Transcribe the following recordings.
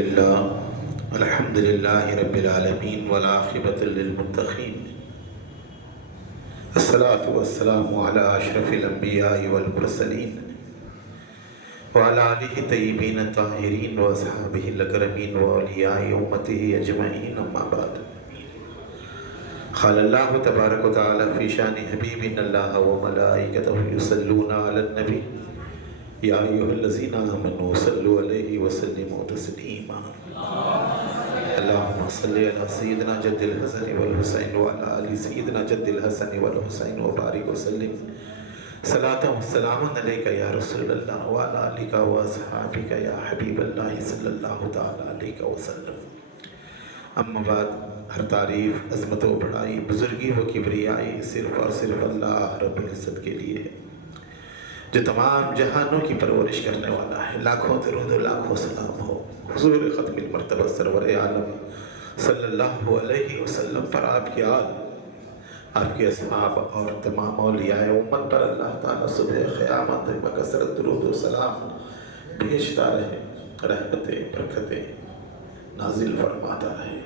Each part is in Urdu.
الحمد لله رب العالمين والعاقبة للمتقين الصلاة والسلام على أشرف الأنبياء والمرسلين وعلى آله الطيبين الطاهرين وأصحابه الأكرمين وأولياء أمته أجمعين أما بعد. قال الله تبارك وتعالى في شأن حبيبنا الله وملائكته يصلون على النبي يا أيها الذين آمنوا صلوا عليه وسلموا تسليما. اللهم صل على سيدنا جد الحسن والحسين وعلى آل سيدنا جد الحسن والحسين وبارك وسلم صلاة والسلام عليك يا رسول الله وعلى آلك وأصحابك يا حبيب الله صلی اللہ تعالی علیہ وسلم. اما بعد، ہر تعریف، عظمت و بڑائی، بزرگی و کبریائی صرف اور صرف اللہ رب العزت کے لیے ہے، جو تمام جہانوں کی پرورش کرنے والا ہے. لاکھوں درود و لاکھوں سلام ہو حضور ختم المرتبہ سرور عالم صلی اللہ علیہ وسلم پر، آپ کی آل، آپ کے اصحاب اور تمام اولیاء امت پر اللہ تعالیٰ صبح قیامت تک بکثرت درود و سلام بھیجتا رہے، رحمتیں برکتیں نازل فرماتا رہے.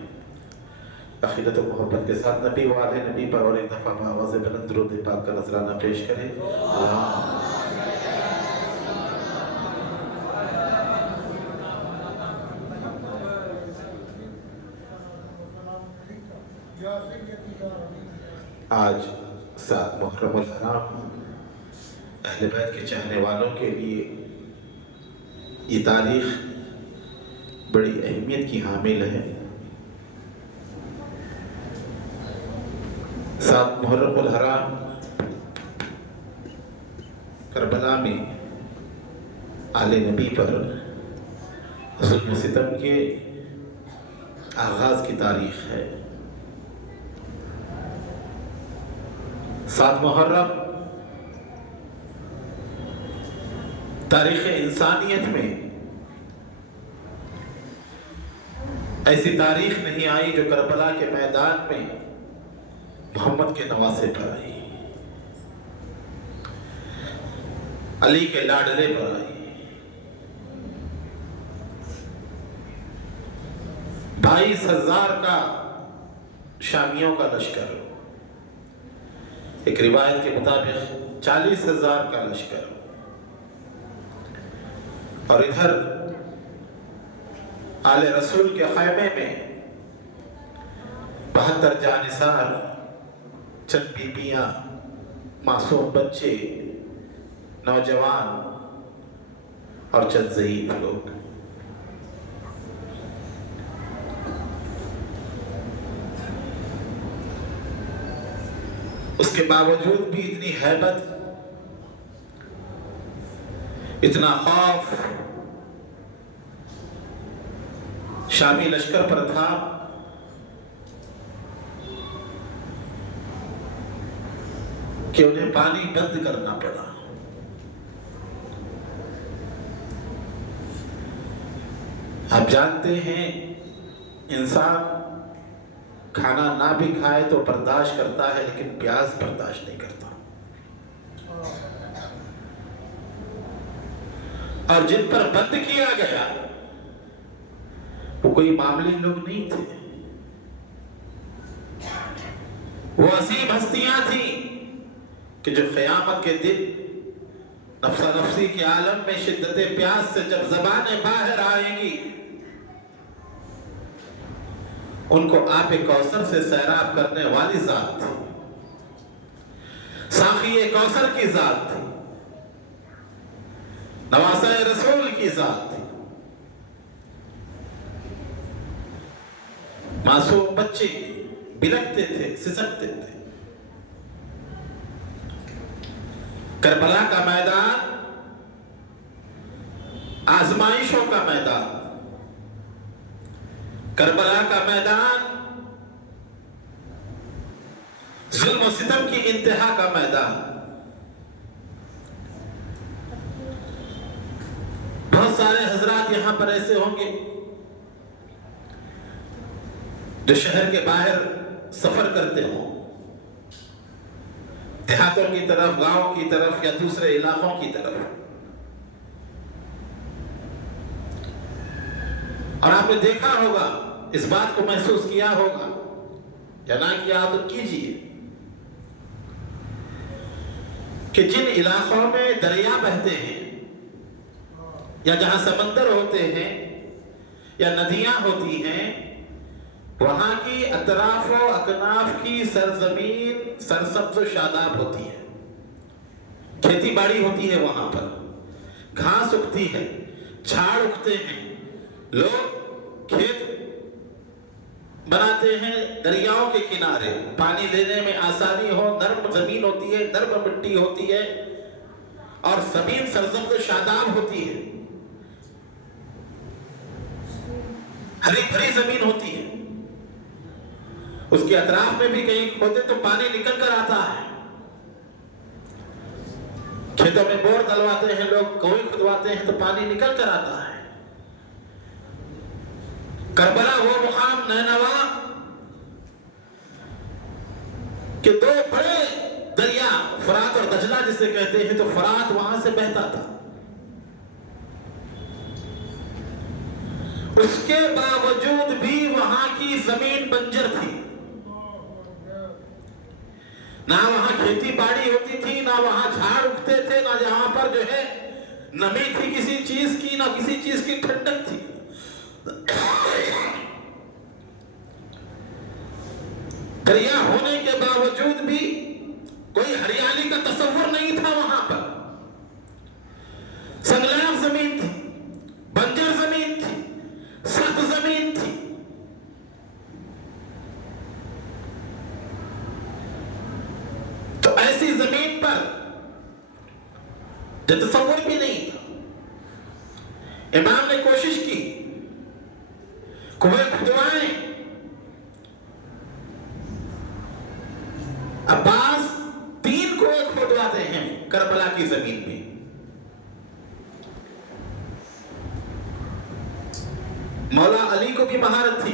عقیدت و محبت کے ساتھ نبی والے نبی پر اور ایک دفعہ بآواز بلند درود پاک کا نذرانہ پیش کریں. آج 7 محرم الحرام اہل بیت کے چاہنے والوں کے لیے یہ تاریخ بڑی اہمیت کی حامل ہے. 7 محرم الحرام کربلا میں آل نبی پر ظلم و ستم کے آغاز کی تاریخ ہے. 7 محرم تاریخ انسانیت میں ایسی تاریخ نہیں آئی جو کربلا کے میدان میں محمد کے نواسے پر آئی، علی کے لاڈلے پر آئی. 22,000 کا شامیوں کا لشکر، ایک روایت کے مطابق 40,000 کا لشکر، اور ادھر آل رسول کے خیمے میں 72 جانثار، چند بیبیاں، معصوم بچے، نوجوان اور چند ضعیف لوگ. اس کے باوجود بھی اتنی ہیبت، اتنا خوف شامی لشکر پر تھا کہ انہیں پانی بند کرنا پڑا. آپ جانتے ہیں انسان کھانا نہ بھی کھائے تو برداشت کرتا ہے، لیکن پیاس برداشت نہیں کرتا. اور جن پر بند کیا گیا وہ کوئی معمولی لوگ نہیں تھے، وہ عظیم ہستیاں تھیں کہ جو قیامت کے دن نفسا نفسی کے عالم میں شدت پیاس سے جب زبانیں باہر آئیں گی، ان کو آب کوثر سے سیراب کرنے والی ذات تھی، ساقی کوثر کی ذات تھی، نواسہ رسول کی ذات تھی. معصوم بچے بلکتے تھے، سسکتے تھے. کربلا کا میدان آزمائشوں کا میدان، کربلا کا میدان ظلم و ستم کی انتہا کا میدان. بہت سارے حضرات یہاں پر ایسے ہوں گے جو شہر کے باہر سفر کرتے ہوں، دیہاتوں کی طرف، گاؤں کی طرف یا دوسرے علاقوں کی طرف. اور آپ نے دیکھا ہوگا، اس بات کو محسوس کیا ہوگا یا نہ کیا تو کیجئے کہ جن علاقوں میں دریا بہتے ہیں یا جہاں سمندر ہوتے ہیں یا ندیاں ہوتی ہیں، وہاں کی اطراف و اکناف کی سرزمین سرسبز و شاداب ہوتی ہے، کھیتی باڑی ہوتی ہے، وہاں پر گھاس اگتی ہے، جھاڑ اگتے ہیں، لوگ کھیت بناتے ہیں دریاؤں کے کنارے، پانی لینے میں آسانی ہو، نرم زمین ہوتی ہے، نرم مٹی ہوتی ہے اور زمین سرسبز و شاداب ہوتی ہے، ہری بھری زمین ہوتی ہے۔ اس کے اطراف میں بھی کہیں کھودے تو پانی نکل کر آتا ہے، کھیتوں میں بور ڈلواتے ہیں لوگ، کنویں کھدواتے ہیں تو پانی نکل کر آتا ہے۔ کربلا وہ مقام نینوا کہ دو بڑے دریا فرات اور دجلہ جسے کہتے ہیں، تو فرات وہاں سے بہتا تھا، اس کے باوجود بھی وہاں کی زمین بنجر تھی، نہ وہاں کھیتی باڑی ہوتی تھی، نہ وہاں جھاڑ اگتے تھے، نہ جہاں پر جو ہے نمی تھی کسی چیز کی، نہ کسی چیز کی ٹھنڈک تھی۔ دریا ہونے کے باوجود بھی کوئی ہریالی کا تصور نہیں تھا وہاں پر، سنگلاف زمین تھی، بنجر زمین تھی، سخت زمین تھی۔ تو ایسی زمین پر جو تصور بھی نہیں تھا، امام نے کوشش کی کنویں کھدوائیں، عباس 3 کنویں کھدواتے ہیں کربلا کی زمین میں۔ مولا علی کو بھی مہارت تھی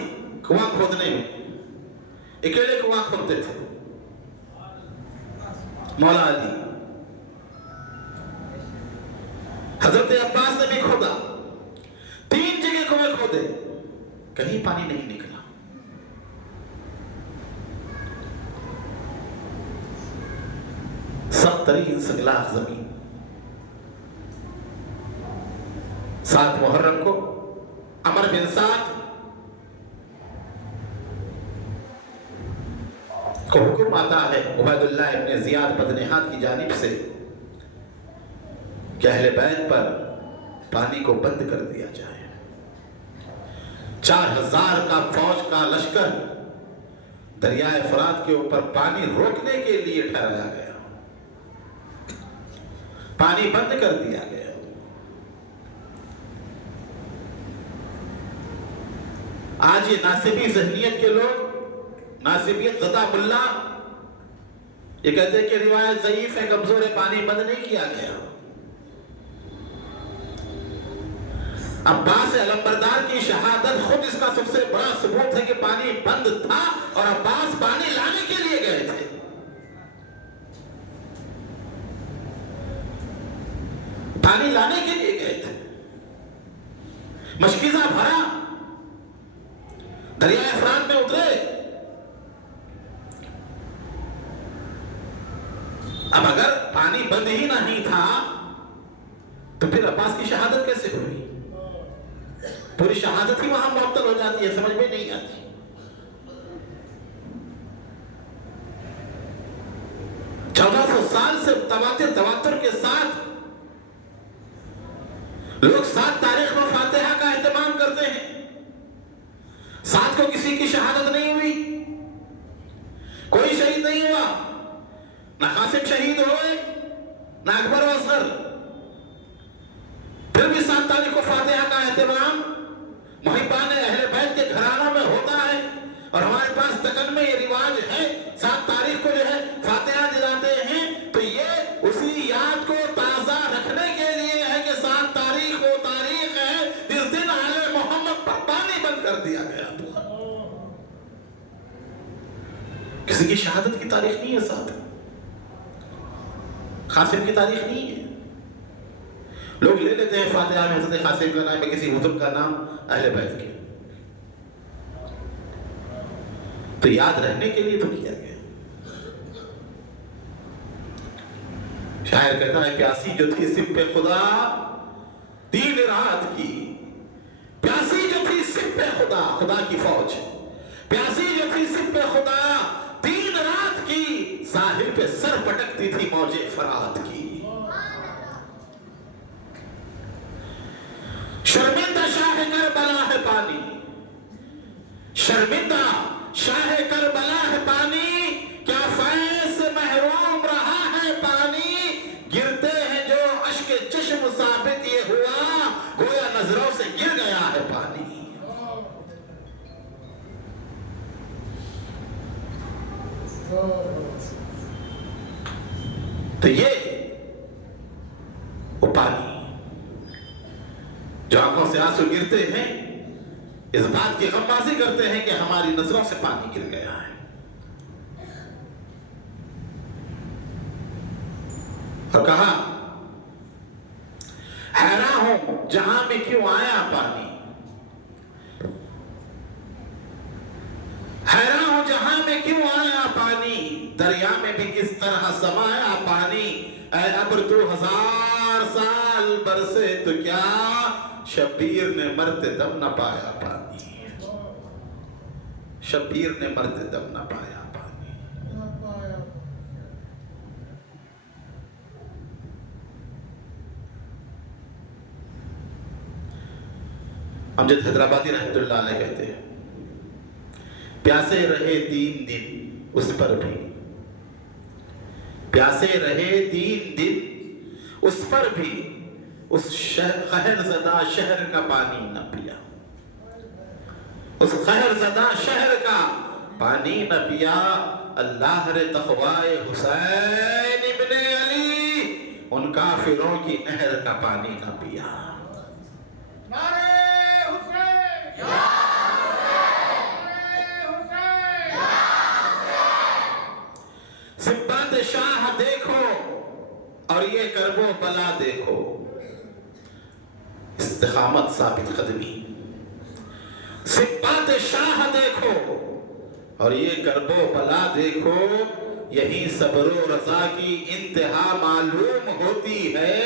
کنواں کھودنے میں، اکیلے کنواں کھودتے تھے مولا علی۔ حضرت عباس نے بھی کھودا، 3 جگہ کنویں کھودے، کہیں پانی نہیں نکلا۔ سخت ترین سنگلاخ زمین۔ 7 محرم کو عمر بن سعد کو حکم آتا ہے عبید اللہ ابن زیاد بدنہاد کی جانب سے کہ اہل بیت پر پانی کو بند کر دیا جائے۔ 4000 کا فوج کا لشکر دریائے فرات کے اوپر پانی روکنے کے لیے ٹھہرایا گیا، پانی بند کر دیا گیا۔ آج یہ ناصبی ذہنیت کے لوگ، ناصبیت زدہ ملا، یہ کہتے ہیں کہ روایت ضعیف ہے، کمزور ہے، پانی بند نہیں کیا گیا۔ عباس علمبردار کی شہادت خود اس کا سب سے بڑا ثبوت ہے کہ پانی بند تھا اور عباس پانی لانے کے لیے گئے تھے۔ پانی لانے کے لیے گئے تھے، مشکیزہ بھرا، دریائے فرات میں اترے۔ اب اگر پانی بند ہی نہیں تھا تو پھر عباس کی شہادت کیسے ہوئی؟ پوری شہادت ہی وہاں معطل ہو جاتی ہے، سمجھ میں نہیں آتی۔ چودہ سو سال سے تواتر کے ساتھ لوگ 7 تاریخ میں فاتحہ کا اہتمام کرتے ہیں، 7 کو کسی کی شہادت نہیں ہوئی، کوئی شہید نہیں ہوا، نہ قاسم شہید ہوئے نہ اکبر و اصغر، پھر بھی 7 تاریخ کو فاتحہ کا اہتمام محبان اہل بیت کے گھرانوں میں ہوتا ہے، اور ہمارے پاس دکن میں یہ رواج ہے 7 تاریخ کو جو ہے فاتحہ دلاتے ہیں، تو یہ اسی یاد کو تازہ رکھنے کے لیے ہے کہ 7 تاریخ وہ تاریخ ہے جس دن آل محمد پر پانی بند کر دیا گیا۔ کسی کی شہادت کی تاریخ نہیں ہے 7، قاسم کی تاریخ نہیں ہے۔ لوگ لے لیتے ہیں فاتحہ میں حضرت قاسم کا نام ہے، کسی بزرگ کا نام، اہل بیت کے۔ تو یاد رہنے کے لیے تو کیا گیا. شاعر کہتا ہے پیاسی جو تھی سب پہ خدا دین رات کی، پیاسی جو تھی سب پہ خدا، خدا کی فوج، پیاسی جو تھی سب پہ خدا دین رات کی، ساحل پہ سر پٹکتی تھی موج فرات کی. شرمندہ شاہ کربلا ہے پانی، شرمندہ شاہ کربلا ہے پانی، کیا فیض سے محروم رہا ہے پانی. گرتے ہیں جو اشک چشم ثابت یہ ہوا، گویا نظروں سے گر گیا ہے پانی. تو یہ وہ پانی جو آنکھوں سے آنسو گرتے ہیں، اس بات کی غمازی کرتے ہیں کہ ہماری نظروں سے پانی گر گیا ہے. اور کہا حیران ہوں جہاں میں کیوں آیا پانی، حیران ہوں جہاں میں کیوں آیا پانی، دریا میں بھی کس طرح سمایا پانی. اے ابر تو 1000 سال برسے تو کیا، شبیر نے مرتے دم نہ پایا پانی، شبیر نے مرتے دم نہ پایا پانی. امجد حیدرآبادی رحمت اللہ علیہ کہتے ہیں پیاسے رہے 3 دن اس پر بھی، پیاسے رہے 3 دن اس پر بھی، اس قہر زدہ شہر کا پانی نہ پیا، اس قہر زدہ شہر کا پانی نہ پیا. اللہ رے تقوائے حسین ابن علی، ان کافروں کی نہر کا پانی نہ پیا. سبات شاہ دیکھو اور یہ کرب و بلا دیکھو، استقامت ثابت قدمی. سبات شاہ دیکھو اور یہ کرب و بلا دیکھو، یہی صبر و رضا کی انتہا معلوم ہوتی ہے.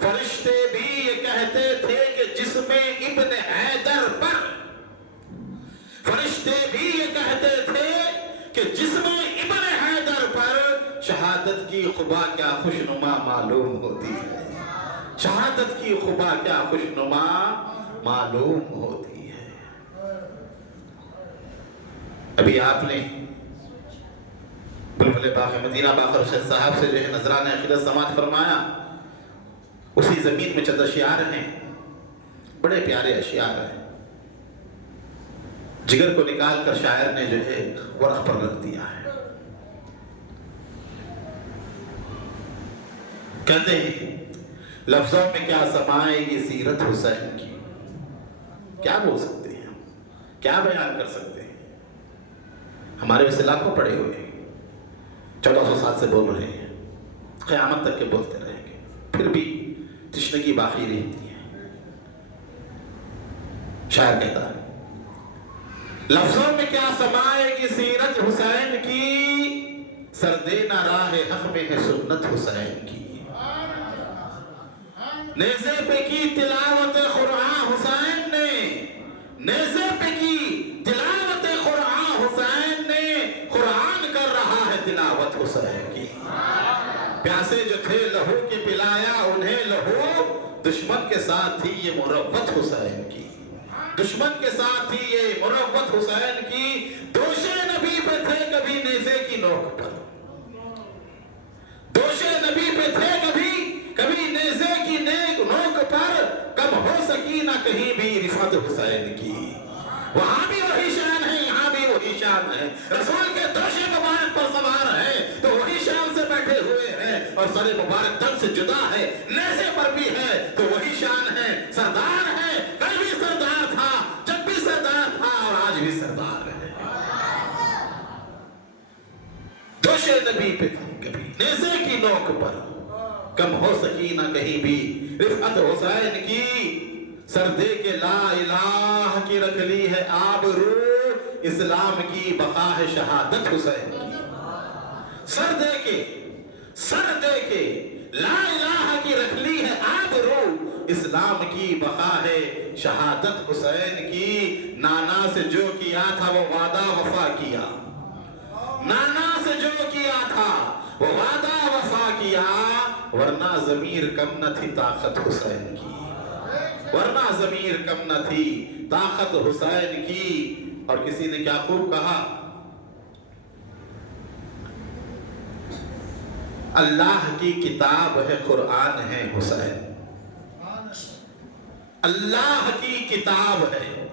فرشتے بھی یہ کہتے تھے کہ جسم ابن حیدر پر، فرشتے بھی یہ کہتے تھے کہ جسم ابن حیدر پر شہادت کی خبا کیا خوشنما معلوم ہوتی ہے، شہادت کی خبا کیا خوشنما معلوم ہوتی ہے. ابھی آپ نے بلبل باغ مدینہ باقر حسین صاحب سے جو ہے نذرانہ عقیدت سماعت فرمایا. اسی زمین میں چند اشعار ہیں، بڑے پیارے اشعار ہیں. جگر کو نکال کر شاعر نے جو ہے ورق پر رکھ دیا ہے. کہتے ہیں لفظوں میں کیا سمائے گی سیرت حسین کی، کیا بول سکتے ہیں ہم، کیا بیان کر سکتے ہیں. ہمارے ویسے لاکھوں پڑے ہوئے ہیں، 1400 سال سے بول رہے ہیں، قیامت تک کے بولتے رہیں گے، پھر بھی تشنگی باقی رہتی ہے. شاعر کہتا ہے لفظوں میں کیا سمائے گی سیرت حسین کی، سردینا راہ حق میں ہے سنت حسین کی. نیزے پہ کی تلاوت قرآن حسین نے، نیزے پہ کی تلاوت قرآن حسین نے، قرآن کر رہا ہے تلاوت حسین کی. پیاسے جو تھے لہو کے پلایا انہیں لہو، دشمن کے ساتھ تھی یہ مروت حسین کی، دشمن کے ساتھ تھی یہ مروت حسین کی. دوشے نبی پہ تھے کبھی نیزے کی نوک پر، دوشے نبی پہ تھے کبھی نیزے کی نوک پر، کم ہو سکی نہ کہیں بھی رفعت حسین کی. وہاں بھی وہی شان ہے یہاں بھی وہی شان ہے، رسول کے دوشے مبارک پر سوار ہے تو وہی شان سے بیٹھے ہوئے ہیں، اور سر مبارک تن سے جدا ہے، نیزے پر بھی ہے تو وہی شان ہے. سردار ہے، کل بھی سردار تھا، جب بھی سردار تھا اور آج بھی سردار ہے. دوشے نبی پہ تھی کبھی نیزے کی نوک پر، کم ہو سکی نہ کہیں بھی رفعت حسین کی. سردے کے لا الہ کی رکھ لی ہے آبرو، اسلام کی بقا ہے شہادت حسین کی. سر دے کے لا الہ کی رکھ لی ہے آبرو، اسلام کی بقا ہے شہادت حسین کی. نانا سے جو کیا تھا وہ وعدہ وفا کیا، نانا سے جو کیا تھا وہ وعدہ وفا کیا، ورنہ ضمیر کم نہ تھی طاقت حسین کی، ورنہ ضمیر کم نہ تھی طاقت حسین کی. اور کسی نے کیا خوب کہا، اللہ کی کتاب ہے قرآن ہے حسین، اللہ کی کتاب ہے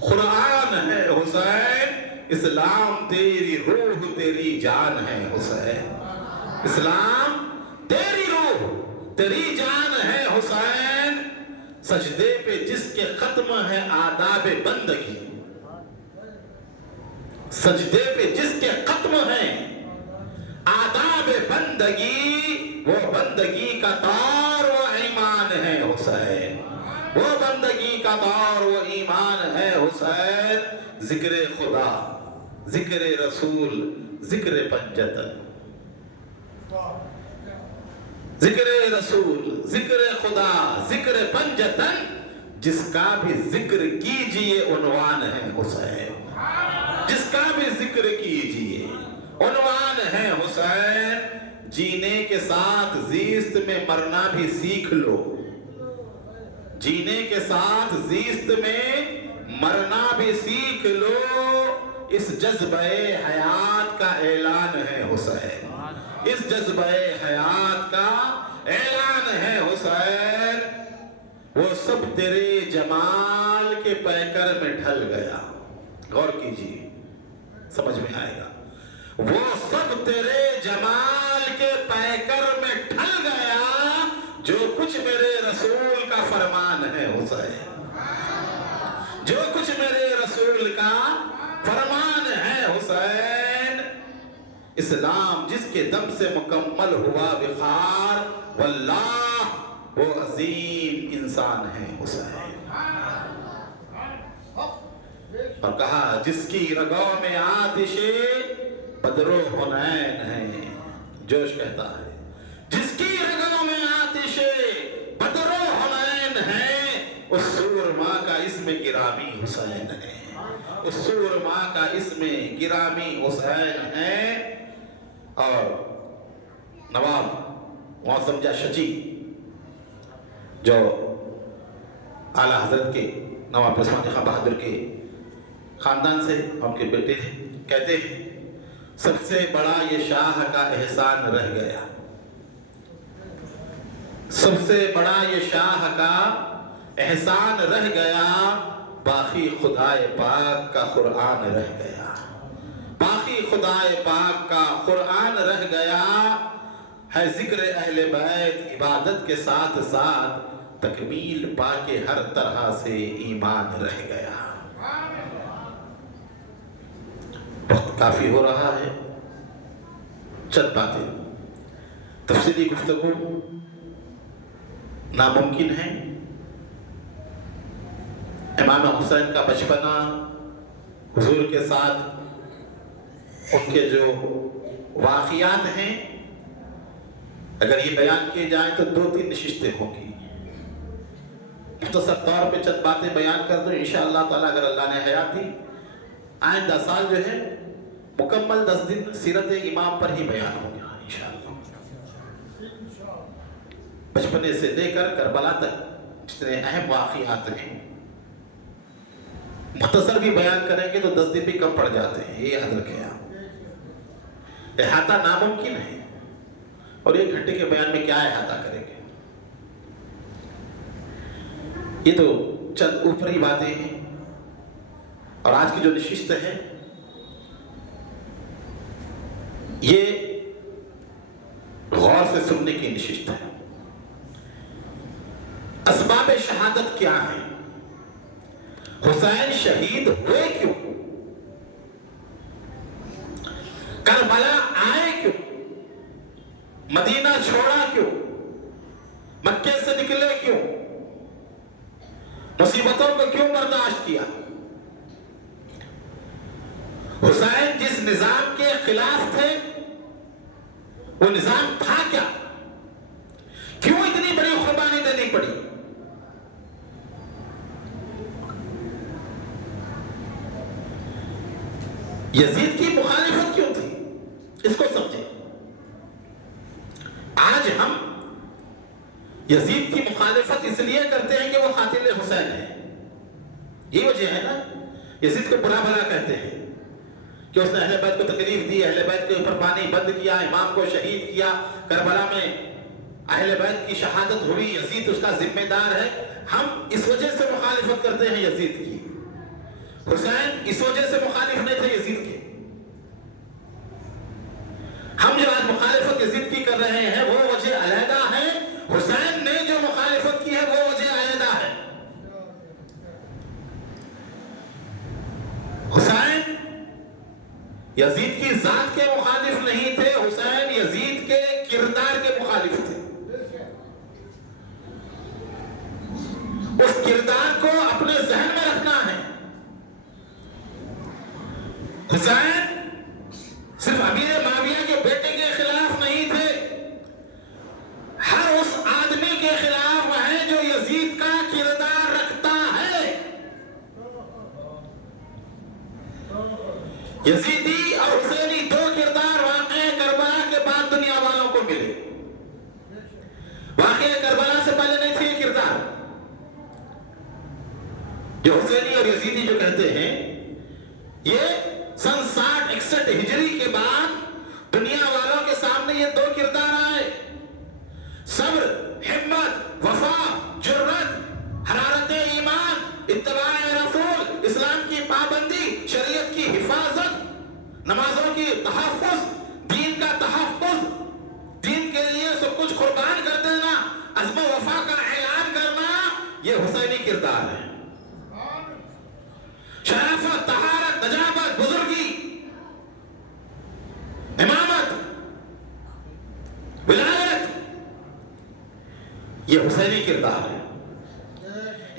قرآن ہے حسین، اسلام تیری روح تیری جان ہے حسین، اسلام تیری روح تیری جان ہے حسین. سجدے پہ جس کے ختم ہے آداب بندگی، سجدے پہ جس کے ختم ہے آداب بندگی، وہ بندگی کا طور و ایمان ہے حسین، وہ بندگی کا طور و ایمان ہے حسین. ذکر خدا، ذکر رسول، ذکر پنجتن، ذکر رسول، ذکر خدا، ذکر پنجتن، جس کا بھی ذکر کیجئے عنوان ہے حسین، جس کا بھی ذکر کیجئے عنوان ہے حسین. جینے کے ساتھ زیست میں مرنا بھی سیکھ لو، جینے کے ساتھ زیست میں مرنا بھی سیکھ لو، اس جذبہ حیات کا اعلان ہے حسین، اس جذبہ حیات کا اعلان ہے حسین. وہ سب تیرے جمال کے پیکر میں ڈھل گیا. غور کیجیے، سمجھ میں آئے گا. وہ سب تیرے جمال کے پیکر میں ڈھل گیا، جو کچھ میرے رسول کا فرمان ہے حسین، جو کچھ میرے رسول کا فرمان ہے حسین. اسلام جس کے دم سے مکمل ہوا بخار، واللہ وہ عظیم انسان ہے حسین. اور کہا جس کی رگوں میں آتش بدر و حنین ہے، جوش کہتا ہے جس کی رگوں میں آتش بدر و حنین ہے، اس سورما کا اسم گرامی حسین ہے، اس سورما کا اسم گرامی حسین ہے. اور نواب معظم جاہ شجی جو اعلیٰ حضرت کے نواب عثمان خان بہادر کے خاندان سے ان کے بیٹے تھے، کہتے ہیں سب سے بڑا یہ شاہ کا احسان رہ گیا، سب سے بڑا یہ شاہ کا احسان رہ گیا، باقی خدائے پاک کا قرآن رہ گیا، باقی خدائے پاک کا قرآن رہ گیا. ہے ذکر اہل بیت عبادت کے ساتھ ساتھ تکمیل پا کے ہر طرح سے ایمان رہ گیا. وقت کافی ہو رہا ہے، چند باتیں تفصیلی گفتگو ناممکن ہے. امام حسین کا بچپنا، حضور کے ساتھ ان کے جو واقعات ہیں، اگر یہ بیان کیے جائیں تو 2-3 نشستیں ہوں گی. مختصر طور پہ چند باتیں بیان کر دوں انشاءاللہ تعالیٰ، اگر اللہ نے حیات دی آئندہ سال جو ہے مکمل 10 دن سیرت امام پر ہی بیان ہو گیا انشاءاللہ. بچپنے سے لے کر کربلا تک جتنے اہم واقعات ہیں، مختصر بھی بیان کریں گے تو 10 دن بھی کم پڑ جاتے ہیں، یہ یاد رکھیں آپ. احاطہ ناممکن ہے، اور 1 گھنٹے کے بیان میں کیا احاطہ کریں گے. یہ تو چند اوپری باتیں ہیں. اور آج کی جو نشست ہے یہ غور سے سننے کی نشست ہے. اسباب شہادت کیا ہیں؟ حسین شہید ہوئے کیوں؟ کربلا آئے کیوں؟ مدینہ چھوڑا کیوں؟ مکے سے نکلے کیوں؟ مصیبتوں کو کیوں برداشت کیا؟ حسین جس نظام کے خلاف تھے وہ نظام تھا کیا؟ کیوں اتنی بڑی قربانی دینی پڑی؟ یزید کی مخالفت کیوں تھی؟ اس کو سمجھیں۔ آج ہم یزید کی مخالفت اس لیے کرتے ہیں کہ وہ قاتل حسین ہے، یہ وجہ ہے نا۔ یزید کو برا بھلا کہتے ہیں کہ اس نے اہل بیت کو تکلیف دی، اہل بیت کے اوپر پانی بند کیا، امام کو شہید کیا، کربلا میں اہل بیت کی شہادت ہوئی، یزید اس کا ذمہ دار ہے۔ ہم اس وجہ سے مخالفت کرتے ہیں یزید کی۔ حسین اس وجہ سے مخالف نہیں تھے یزید کے۔ ہم جو آج مخالفت یزید کی کر رہے ہیں وہ وجہ علیحدہ ہے، حسین نے جو مخالفت کی ہے وہ وجہ علیحدہ ہے۔ حسین یزید کی ذات کے مخالف نہیں تھے، حسین یزید کے کردار کے مخالف تھے۔ اس کردار کو اپنے ذہن میں رکھنا ہے۔ حسین صرف امیر معاویہ کے بیٹے کے خلاف نہیں تھے، ہر اس آدمی کے خلاف ہے جو یزید کا کردار رکھتا ہے۔ یزیدی اور حسینی دو کردار واقعہ کربلا کے بعد دنیا والوں کو ملے، واقعہ کربلا سے پہلے نہیں تھے یہ کردار۔ جو حسینی اور یزیدی جو کہتے ہیں یہ سن 60-61 ہجری کے بعد دنیا والوں کے سامنے یہ دو کردار آئے۔ صبر، ہمت، وفا، جرت، حرارت ایمان، اتباع رسول، اسلام کی پابندی، شریعت کی حفاظت، نمازوں کی تحفظ، دین کا تحفظ، دین کے لیے سب کچھ قربان کر دینا، عزم و وفا کا اعلان کرنا، یہ حسینی کردار ہے۔ شرافت، طہارت، نجابت، بزرگی، امامت، ولایت، یہ حسینی کردار ہے۔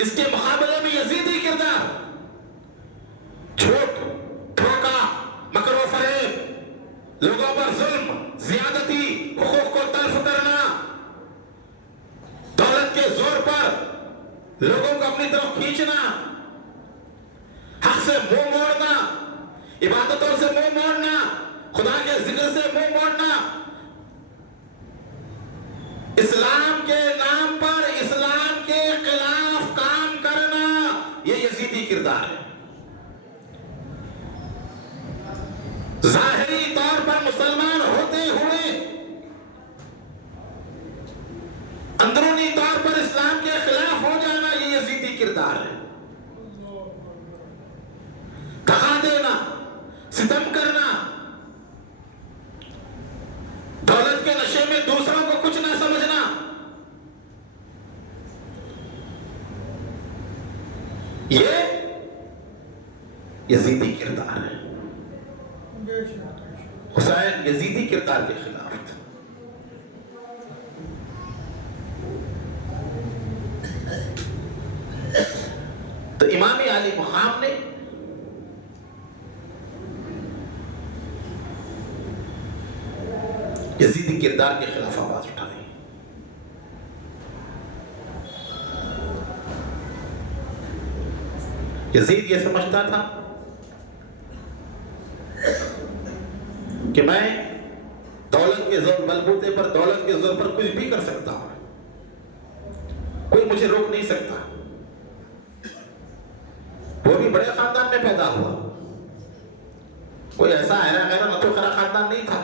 اس کے مقابلے میں یزیدی کردار جھوٹ، دھوکہ، مکر و فریب، لوگوں پر ظلم، زیادتی، حقوق کو تلف کرنا، دولت کے زور پر لوگوں کو اپنی طرف کھینچنا، حق سے منہ موڑنا، عبادتوں سے منہ موڑنا، خدا کے ذکر سے منہ موڑنا، اسلام کے نام پر اسلام کے خلاف کام کرنا، یہ یزیدی کردار ہے۔ ظاہری طور پر مسلمان ہوتے ہوئے اندرونی طور پر اسلام کے خلاف ہو جانا، یہ یزیدی کردار ہے۔ دغا دینا، ستم کرنا، دولت کے نشے میں دوسروں کو کچھ نہ سمجھنا، یہ یزیدی کردار ہے۔ حسین یزیدی کردار کے خلاف تھا۔ تو امام علی مقام نے یزیدی کردار کے خلاف آواز اٹھائی۔ یزید یہ سمجھتا تھا کہ میں دولت کے زور بلبوتے پر، دولت کے زور پر کچھ بھی کر سکتا ہوں، کوئی مجھے روک نہیں سکتا۔ وہ بھی بڑے خاندان میں پیدا ہوا، کوئی ایسا ہیرا غیرہ نتو خرا خاندان نہیں تھا۔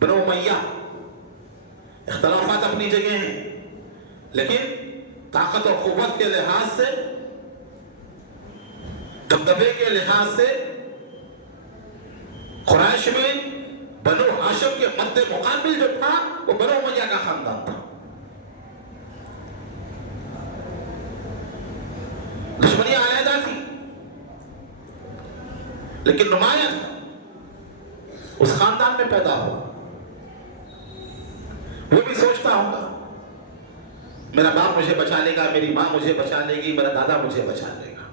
بنو امیہ، اختلافات اپنی جگہ ہیں، لیکن طاقت و قوت کے لحاظ سے، دبدبے کے لحاظ سے قریش میں بنو ہاشم کے مد مقابل جو تھا وہ بنو امیہ کا خاندان تھا۔ دشمنیاں علیحدہ تھی لیکن نمایاں اس خاندان میں پیدا ہوا۔ وہ بھی سوچتا ہوگا میرا باپ مجھے بچا لے گا، میری ماں مجھے بچا لے گی، میرا دادا مجھے بچا لے گا،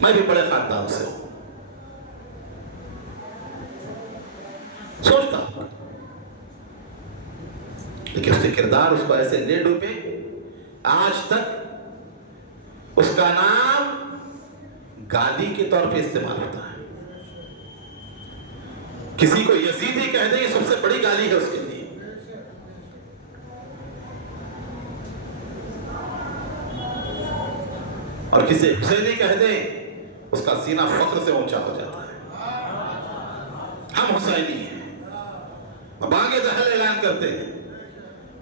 میں بھی بڑے خاندان سے ہوں۔ سوچتا ہوگا، لیکن اس کے کردار اس کو ایسے لے ڈوبے، آج تک اس کا نام گالی کے طور پہ استعمال ہوتا ہے۔ کسی کو یزیدی کہہ دیں، یہ سب سے بڑی گالی ہے اس کے لیے۔ اور کسی حسینی کہہ دیں، اس کا سینہ فخر سے اونچا ہو جاتا ہے۔ ہم حسینی ہیں، اب آگے دہل اعلان کرتے ہیں،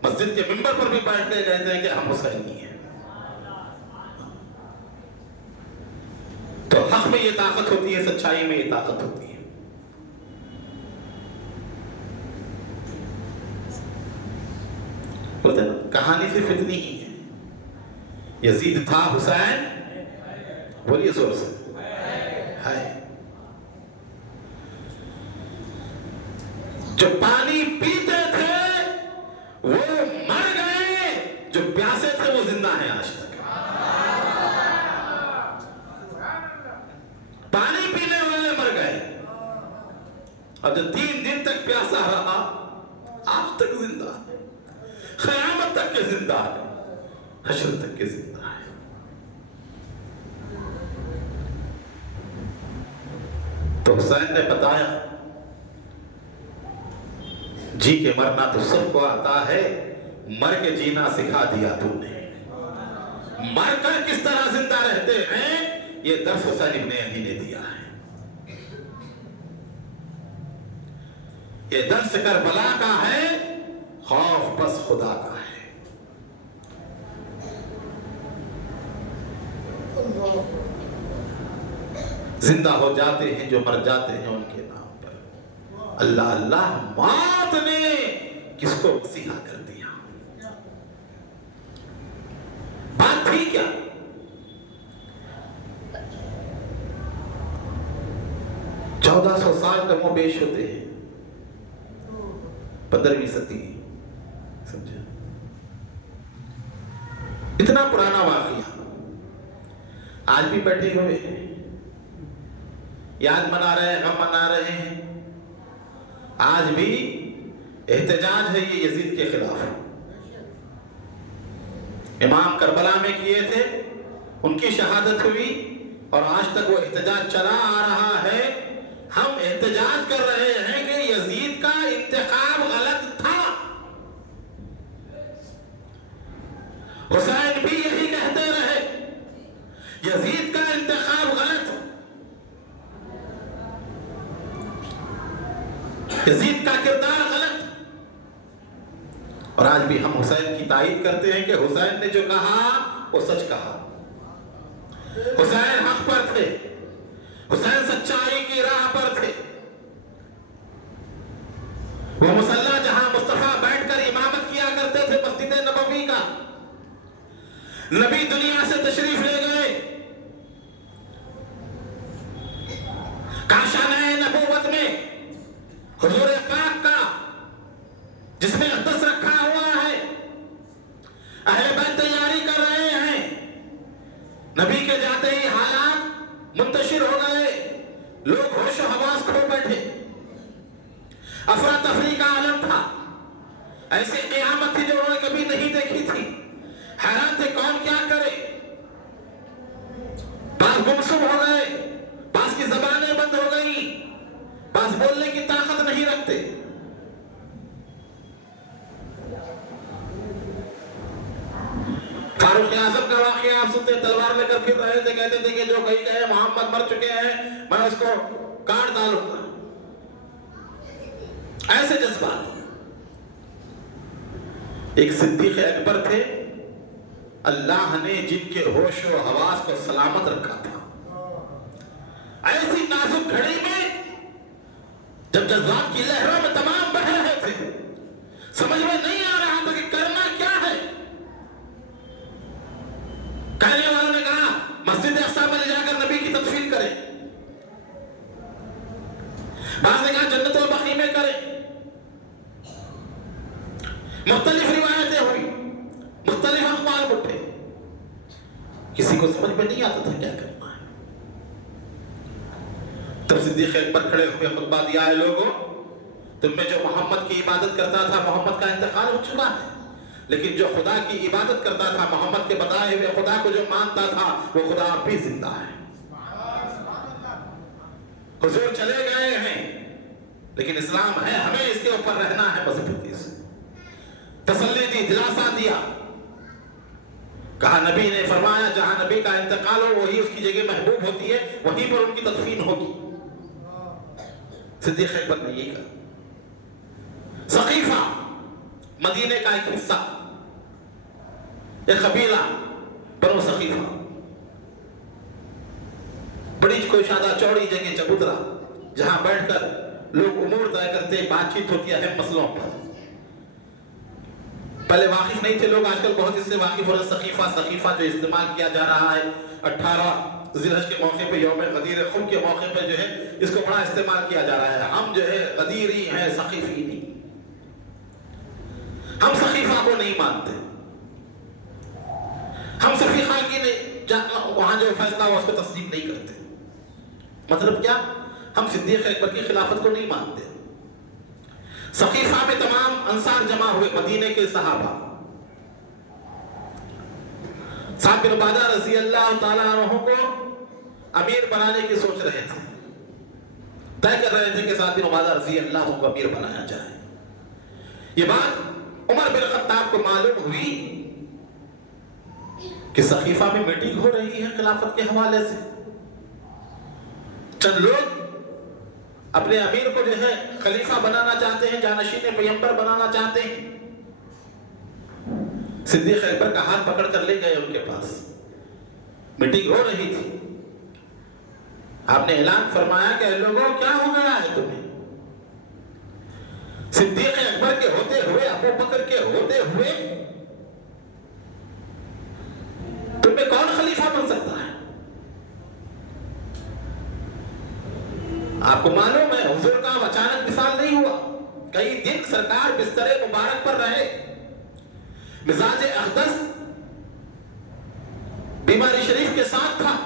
مسجد کے ممبر پر بھی بیٹھتے کہتے ہیں کہ ہم حسینی ہیں۔ تو حق میں یہ طاقت ہوتی ہے، سچائی میں یہ طاقت ہوتی ہے۔ بولتے ہیں نا، کہانی صرف اتنی ہی ہے، یزید تھا، حسین بولیے زور سے ہے۔ جو پانی پیتے تھے وہ مر گئے، جو پیاسے تھے وہ زندہ ہیں آج تک۔ پانی پینے والے مر گئے، اور جو 3 دن تک پیاسا رہا آج تک زندہ ہے، قیامت تک کے زندہ ہے، حشر تک کے زندہ ہے۔ تو حسین نے بتایا، جی کے مرنا تو سب کو آتا ہے، مر کے جینا سکھا دیا تو نے۔ مر کر کس طرح زندہ رہتے ہیں، یہ درس حسین ابن علی نے دیا ہے۔ یہ درس کربلا کا ہے، خوف بس خدا کا ہے۔ زندہ ہو جاتے ہیں جو مر جاتے ہیں ان کے نام پر۔ اللہ اللہ، موت نے کس کو مسیحا کر دیا؟ بات تھی کیا؟ چودہ 1400 سال کم و بیش ہوتے ہیں، 15ویں صدی، سمجھا؟ اتنا پرانا واقعہ آج بھی بیٹھے ہوئے ہیں، یاد منا رہے ہیں، غم منا رہے ہیں۔ آج بھی احتجاج ہے یہ یزید کے خلاف۔ امام کربلا میں کیے تھے، ان کی شہادت ہوئی، اور آج تک وہ احتجاج چلا آ رہا ہے۔ ہم احتجاج کر رہے ہیں کہ یزید کا انتخاب غلط تھا۔ حسین بھی یہی کہتے رہے، یزید کا انتخاب غلط، یزید کا کردار غلط۔ اور آج بھی ہم حسین کی تائید کرتے ہیں کہ حسین نے جو کہا وہ سچ کہا، حسین حق پر تھے، حسین سچائی کی راہ پر تھے۔ وہ مصلی جہاں مصطفیٰ بیٹھ کر امامت کیا کرتے تھے، مسجد نبوی کا، نبی دنیا سے تشریف لے گئے، کاشانہ نبوت میں حضور پاک کا جس میں اقدس رکھا ہوا ہے، اہل بیت تیاری کر رہے ہیں، نبی کے جاتے ہی حالات منتشر ہو گئے، لوگ ہوش و حواس کھو بیٹھے، افراتفری کا عالم تھا، ایسی قیامت تھی جو انہوں نے کبھی نہیں دیکھی تھی، حیران تھے کون کیا کرے، بعض گمسم ہو گئے، بعض کی زبانیں بند ہو گئی، بعض بولنے کی طاقت نہیں رکھتے۔ فاروق اعظم کا واقعہ آپ سنتے، تلوار لے کر پھر رہے تھے، کہتے تھے کہ جو کہیں کہے محمد مر چکے ہیں میں اس کو کاٹ ڈالوں گا، ایسے جذبات۔ ایک صدیق اکبر تھے، اللہ نے جن کے ہوش و حواس کو سلامت رکھا تھا، ایسی نازک گھڑی میں جب جذبات کی لہروں میں تمام بہہ رہے تھے، سمجھ میں نہیں آ رہا تھا کہ کرنا کیا ہے۔ کہنے والوں نے کہا مسجد اقصی میں لے جا کر نبی کی تدفین کریں، بعض نے کہا جنت و بقیع میں کریں، مختلف روایتیں ہوئی، مختلف اقوال اٹھے، کسی کو سمجھ میں نہیں آتا تھا کیا کرنا ہے۔ تب صدیق اکبر کھڑے ہوئے خطبہ دیا ہے، لوگوں تم میں جو محمد کی عبادت کرتا تھا محمد کا انتقال ہو چکا ہے، لیکن جو خدا کی عبادت کرتا تھا، محمد کے بتائے ہوئے خدا کو جو مانتا تھا، وہ خدا اب بھی زندہ ہے۔ حضور چلے گئے ہیں لیکن اسلام ہے، ہمیں اس کے اوپر رہنا ہے مضبوطی سے۔ تسلی دی، دلاسا دیا، کہا نبی نے فرمایا جہاں نبی کا انتقال ہو وہی اس کی جگہ محبوب ہوتی ہے، وہیں پر ان کی تدفین ہوگی۔ صدیق اکبر نے یہ کہا۔ ثقیفہ مدینے کا ایک حصہ، ایک قبیلہ بنو ثقیفہ، بڑی کوشادہ چوڑی جگہ چبوترا، جہاں بیٹھ کر لوگ امور طے کرتے، بات چیت ہوتی ہے اہم مسئلوں پر۔ پہلے واقف نہیں تھے لوگ، آج کل بہت اس سے واقف ہو رہے۔ ثقیفہ جو استعمال کیا جا رہا ہے 18 ذی الحج کے موقع پہ، یوم غدیر خم کے موقع پہ جو ہے اس کو بڑا استعمال کیا جا رہا ہے۔ ہم جو ہے غدیری ہیں، ثقیفی نہیں، ہم ثقیفہ کو نہیں مانتے، ہم ثقیفہ کی وہاں جو فیصلہ ہوا اس کو تسلیم نہیں کرتے۔ مطلب کیا؟ ہم صدیق اکبر کی خلافت کو نہیں مانتے۔ ثقیفہ میں تمام انصار جمع ہوئے، مدینے کے صحابہ۔ سعد بن عبادہ رضی اللہ تعالیٰ عنہ کو امیر بنانے کی سوچ رہے تھے، طے کر رہے تھے کہ سعد بن عبادہ رضی اللہ عنہ کو امیر بنایا جائے۔ یہ بات عمر بن خطاب کو معلوم ہوئی کہ ثقیفہ میں میٹنگ ہو رہی ہے خلافت کے حوالے سے، چند لوگ اپنے امیر کو جو ہے خلیفہ بنانا چاہتے ہیں، جانشین پیغمبر بنانا چاہتے ہیں۔ صدیق اکبر کا ہاتھ پکڑ کر لے گئے ان کے پاس، میٹنگ ہو رہی تھی۔ آپ نے اعلان فرمایا کہ اے لوگوں کیا ہو گیا ہے تمہیں؟ صدیق اکبر کے ہوتے ہوئے، ابو بکر کے ہوتے ہوئے تم میں کون خلیفہ بن سکتا ہے؟ آپ کو معلوم ہے حضور کا اچانک مثال نہیں ہوا، کئی دن سرکار بستر مبارک پر رہے، مزاج اقدس بیماری شریف کے ساتھ تھا۔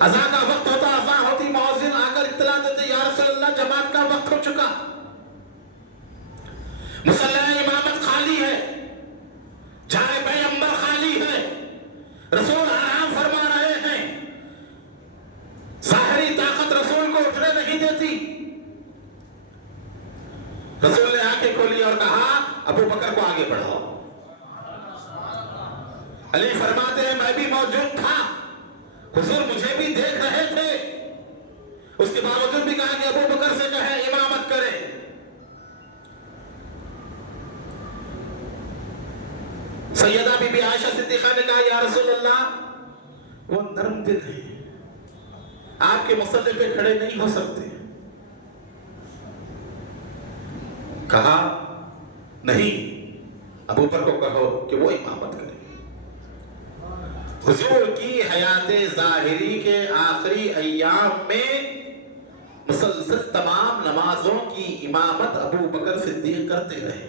اذان کا وقت ہوتا، اذان ہوتی، مؤذن آ کر اطلاع دیتے یا رسول اللہ جماعت کا وقت ہو چکا، مصلی امامت خالی ہے، جائے پیغمبر خالی ہے، رسول آرام فرما رہے ہیں، ظاہری طاقت رسول کو اٹھنے نہیں دیتی۔ رسول نے آنکھیں کھولی اور کہا ابو بکر کو آگے بڑھاؤ۔ علی فرماتے ہیں میں بھی موجود تھا، حضور مجھے بھی دیکھ رہے تھے، اس کے باوجود بھی کہا کہ ابو بکر سے کہیں امامت کرے۔ سیدہ بی بی عائشہ صدیقہ نے کہا یا رسول اللہ وہ نرم دل ہے، آپ کے مصلی پہ کھڑے نہیں ہو سکتے۔ کہا نہیں، ابو بکر کو کہو کہ وہ امامت کرے۔ حضور کی حیات ظاہری کے آخری ایام میں مسلسل تمام نمازوں کی امامت ابو بکر صدیق کرتے رہے۔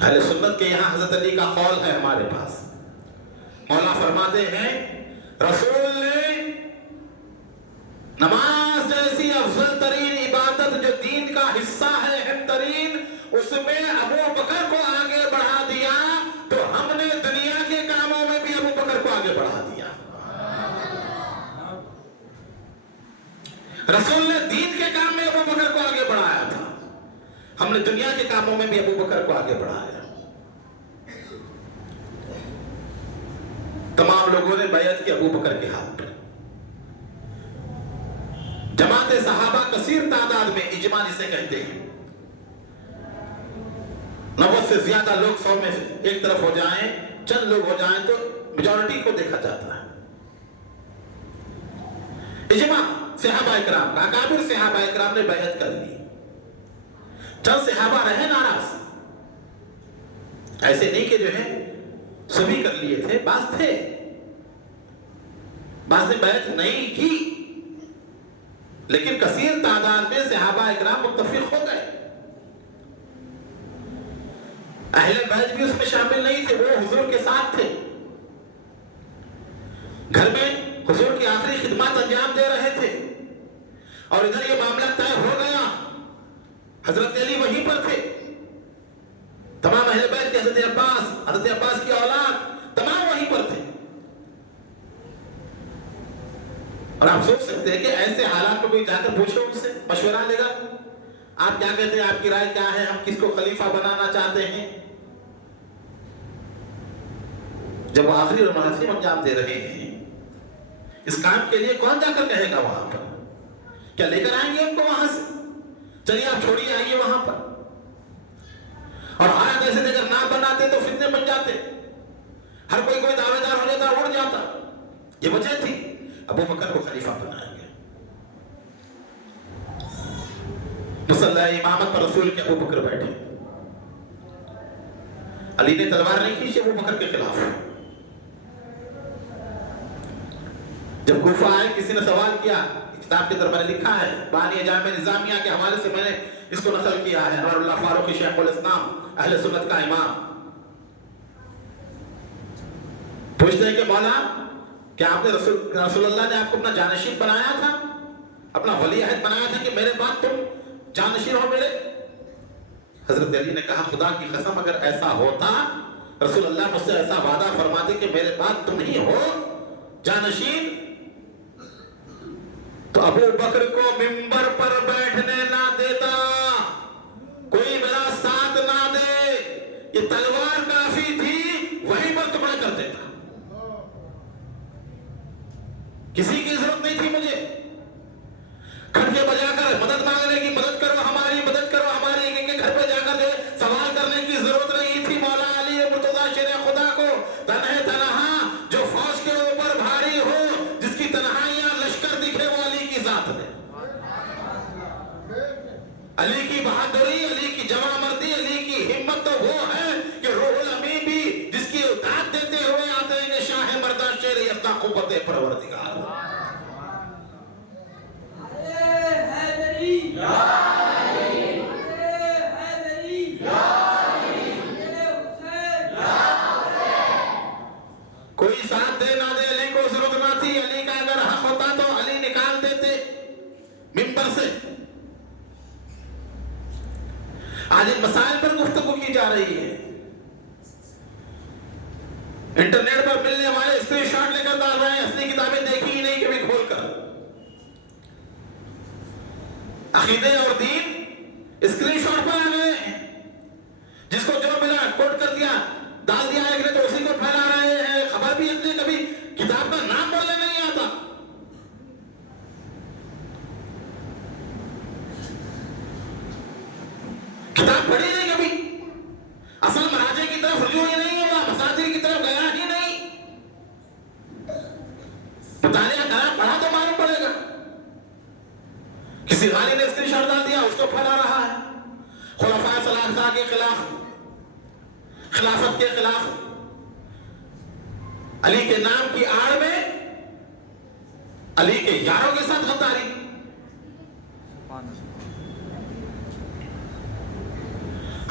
اہل سنت کے یہاں حضرت علی کا قول ہے ہمارے پاس، مولا فرماتے ہیں رسول نے نماز جیسی افضل ترین عبادت جو دین کا حصہ ہے، اہم ترین، اس میں ابو بکر کو آگے بڑھا دیا، تو ہم نے دنیا کے کاموں میں بھی ابو بکر کو آگے بڑھا دیا۔ رسول نے دین کے کام میں ابو بکر کو آگے بڑھایا تھا، ہم نے دنیا کے کاموں میں بھی ابو بکر کو آگے بڑھایا۔ تمام لوگوں نے بیعت کی ابو بکر کے ہاتھ پر، جماعت صحابہ کثیر تعداد میں، اجماع جسے کہتے ہیں، 90 سے زیادہ لوگ 100 میں سے ایک طرف ہو جائیں، چند لوگ ہو جائیں تو میجورٹی کو دیکھا جاتا ہے۔ اجماع صحابہ اکرام کا، اکابر صحابہ اکرام نے بیعت کر لی، چند صحابہ رہے ناراض، ایسے نہیں کہ جو ہے سبھی کر لیے تھے، بعض تھے، بعض نے بیعت نہیں کی، لیکن کثیر تعداد میں صحابہ اکرام متفق ہو گئے۔ اہل بیت بھی اس میں شامل نہیں تھے، وہ حضور کے ساتھ تھے، ساتھ انجام دے رہے تھے اور ادھر یہ معاملہ طے ہو گیا. حضرت علی وہیں پر تھے, تمام اہل بیت کے حضرت عباس کی اولاد تمام وہیں پر تھے. اور آپ سوچ سکتے ہیں کہ ایسے حالات میں کوئی جا کر پوچھے ان سے مشورہ لے گا, آپ کیا کہتے ہیں, آپ کی رائے کیا ہے, ہم کس کو خلیفہ بنانا چاہتے ہیں؟ جب وہ آخری مراسم انجام دے رہے ہیں, اس کام کے لیے کون جا کر کہے گا وہاں پر؟ کیا لے کر آئیں گے ان کو وہاں سے؟ چلیے آپ چھوڑیے, آئیے وہاں پر. اور آیت ایسے دے کر نہ بناتے تو فتنے بن جاتے, ہر کوئی دعوے دار ہو جاتا, اڑ جاتا. یہ وجہ تھی ابو بکر کو خلیفہ بنائیں گے. مصلی امامت پر رسول کے ابو بکر بیٹھے. علی نے تلوار نہیں کھینچی ابو بکر کے خلاف. جب کوفہ آئے, کسی نے سوال کیا, کتاب کے اندر میں نے لکھا ہے, بانی جامع نظامیہ کے حوالے سے میں نے اس کو نقل کیا ہے, انوار اللہ فاروقی شیخ الاسلام اہل سنت کا امام. پوچھتے ہیں کہ مولا, کیا آپ نے رسول اللہ نے آپ کو اپنا جانشین بنایا تھا, اپنا ولی عہد بنایا تھا کہ میرے بعد تم جانشین ہو میرے؟ حضرت علی نے کہا, خدا کی قسم اگر ایسا ہوتا, رسول اللہ مجھ سے ایسا وعدہ فرماتے کہ میرے بعد تم ہی ہو جانشین, تو ابو بکر کو منبر پر بیٹھنے نہ دیتا, کوئی میرا ساتھ نہ دے, یہ تلوار کافی تھی, وہیں پر ٹکڑا کر دیتا. کسی کی ضرورت نہیں تھی مجھے کھڑکے بجا کر مدد مانگنے کی, مدد کرو ہماری, مدد کرو ہماری, کہ گھر پہ جا کر سوال کرنے کی ضرورت نہیں تھی. مولا علی مرتضیٰ شیر خدا کو تنہا جو فوج کے اوپر بھاری ہو, جس کی تنہائیاں لشکر دکھے, وہ علی کی ذات ہے. علی کی بہادری, علی کی جوان مردی, علی کی ہمت تو وہ ہے کہ روح الامین بھی جس کی داد دیتے ہوئے آتے ہیں کہ شاہ مردہ شیر یفتہ قوت پروردگار. کوئی ساتھ دے نہ دے, علی کو ضرورت نہ تھی. علی کا اگر حق ہوتا تو علی نکال دیتے منبر سے. آج ان مسائل پر گفتگو کی جا رہی ہے. انٹرنیٹ پر ملنے والے اسکرین شاٹ لے کر ڈال رہے ہیں, اصلی کتابیں دیکھی ہی نہیں کبھی کھول کر. عقیدے اور دین اسکرین شاٹ پر آ گئے ہیں, جس کو جو ملا کوٹ کر دیا, ڈال دیا ایک نے تو اسی کو پھیلا رہے ہیں. خبر بھی اتنی, کبھی کتاب کا نام پڑھنے نہیں آتا. کتاب پڑھی نہیں کبھی, اصل مراجع کی طرف رجوع ہی نہیں ہوا, مساجد کی طرف گیا ہی نہیں. مطالعہ کرا, پڑھا تو معلوم پڑے گا. کسی غالی نے اسکرین شاٹ ڈال دیا, اس کو پھیلا رہا ہے. خلفائے ثلاثہ کے خلاف, خلافت کے خلاف, علی کے نام کی آڑ میں علی کے یاروں کے ساتھ غداری.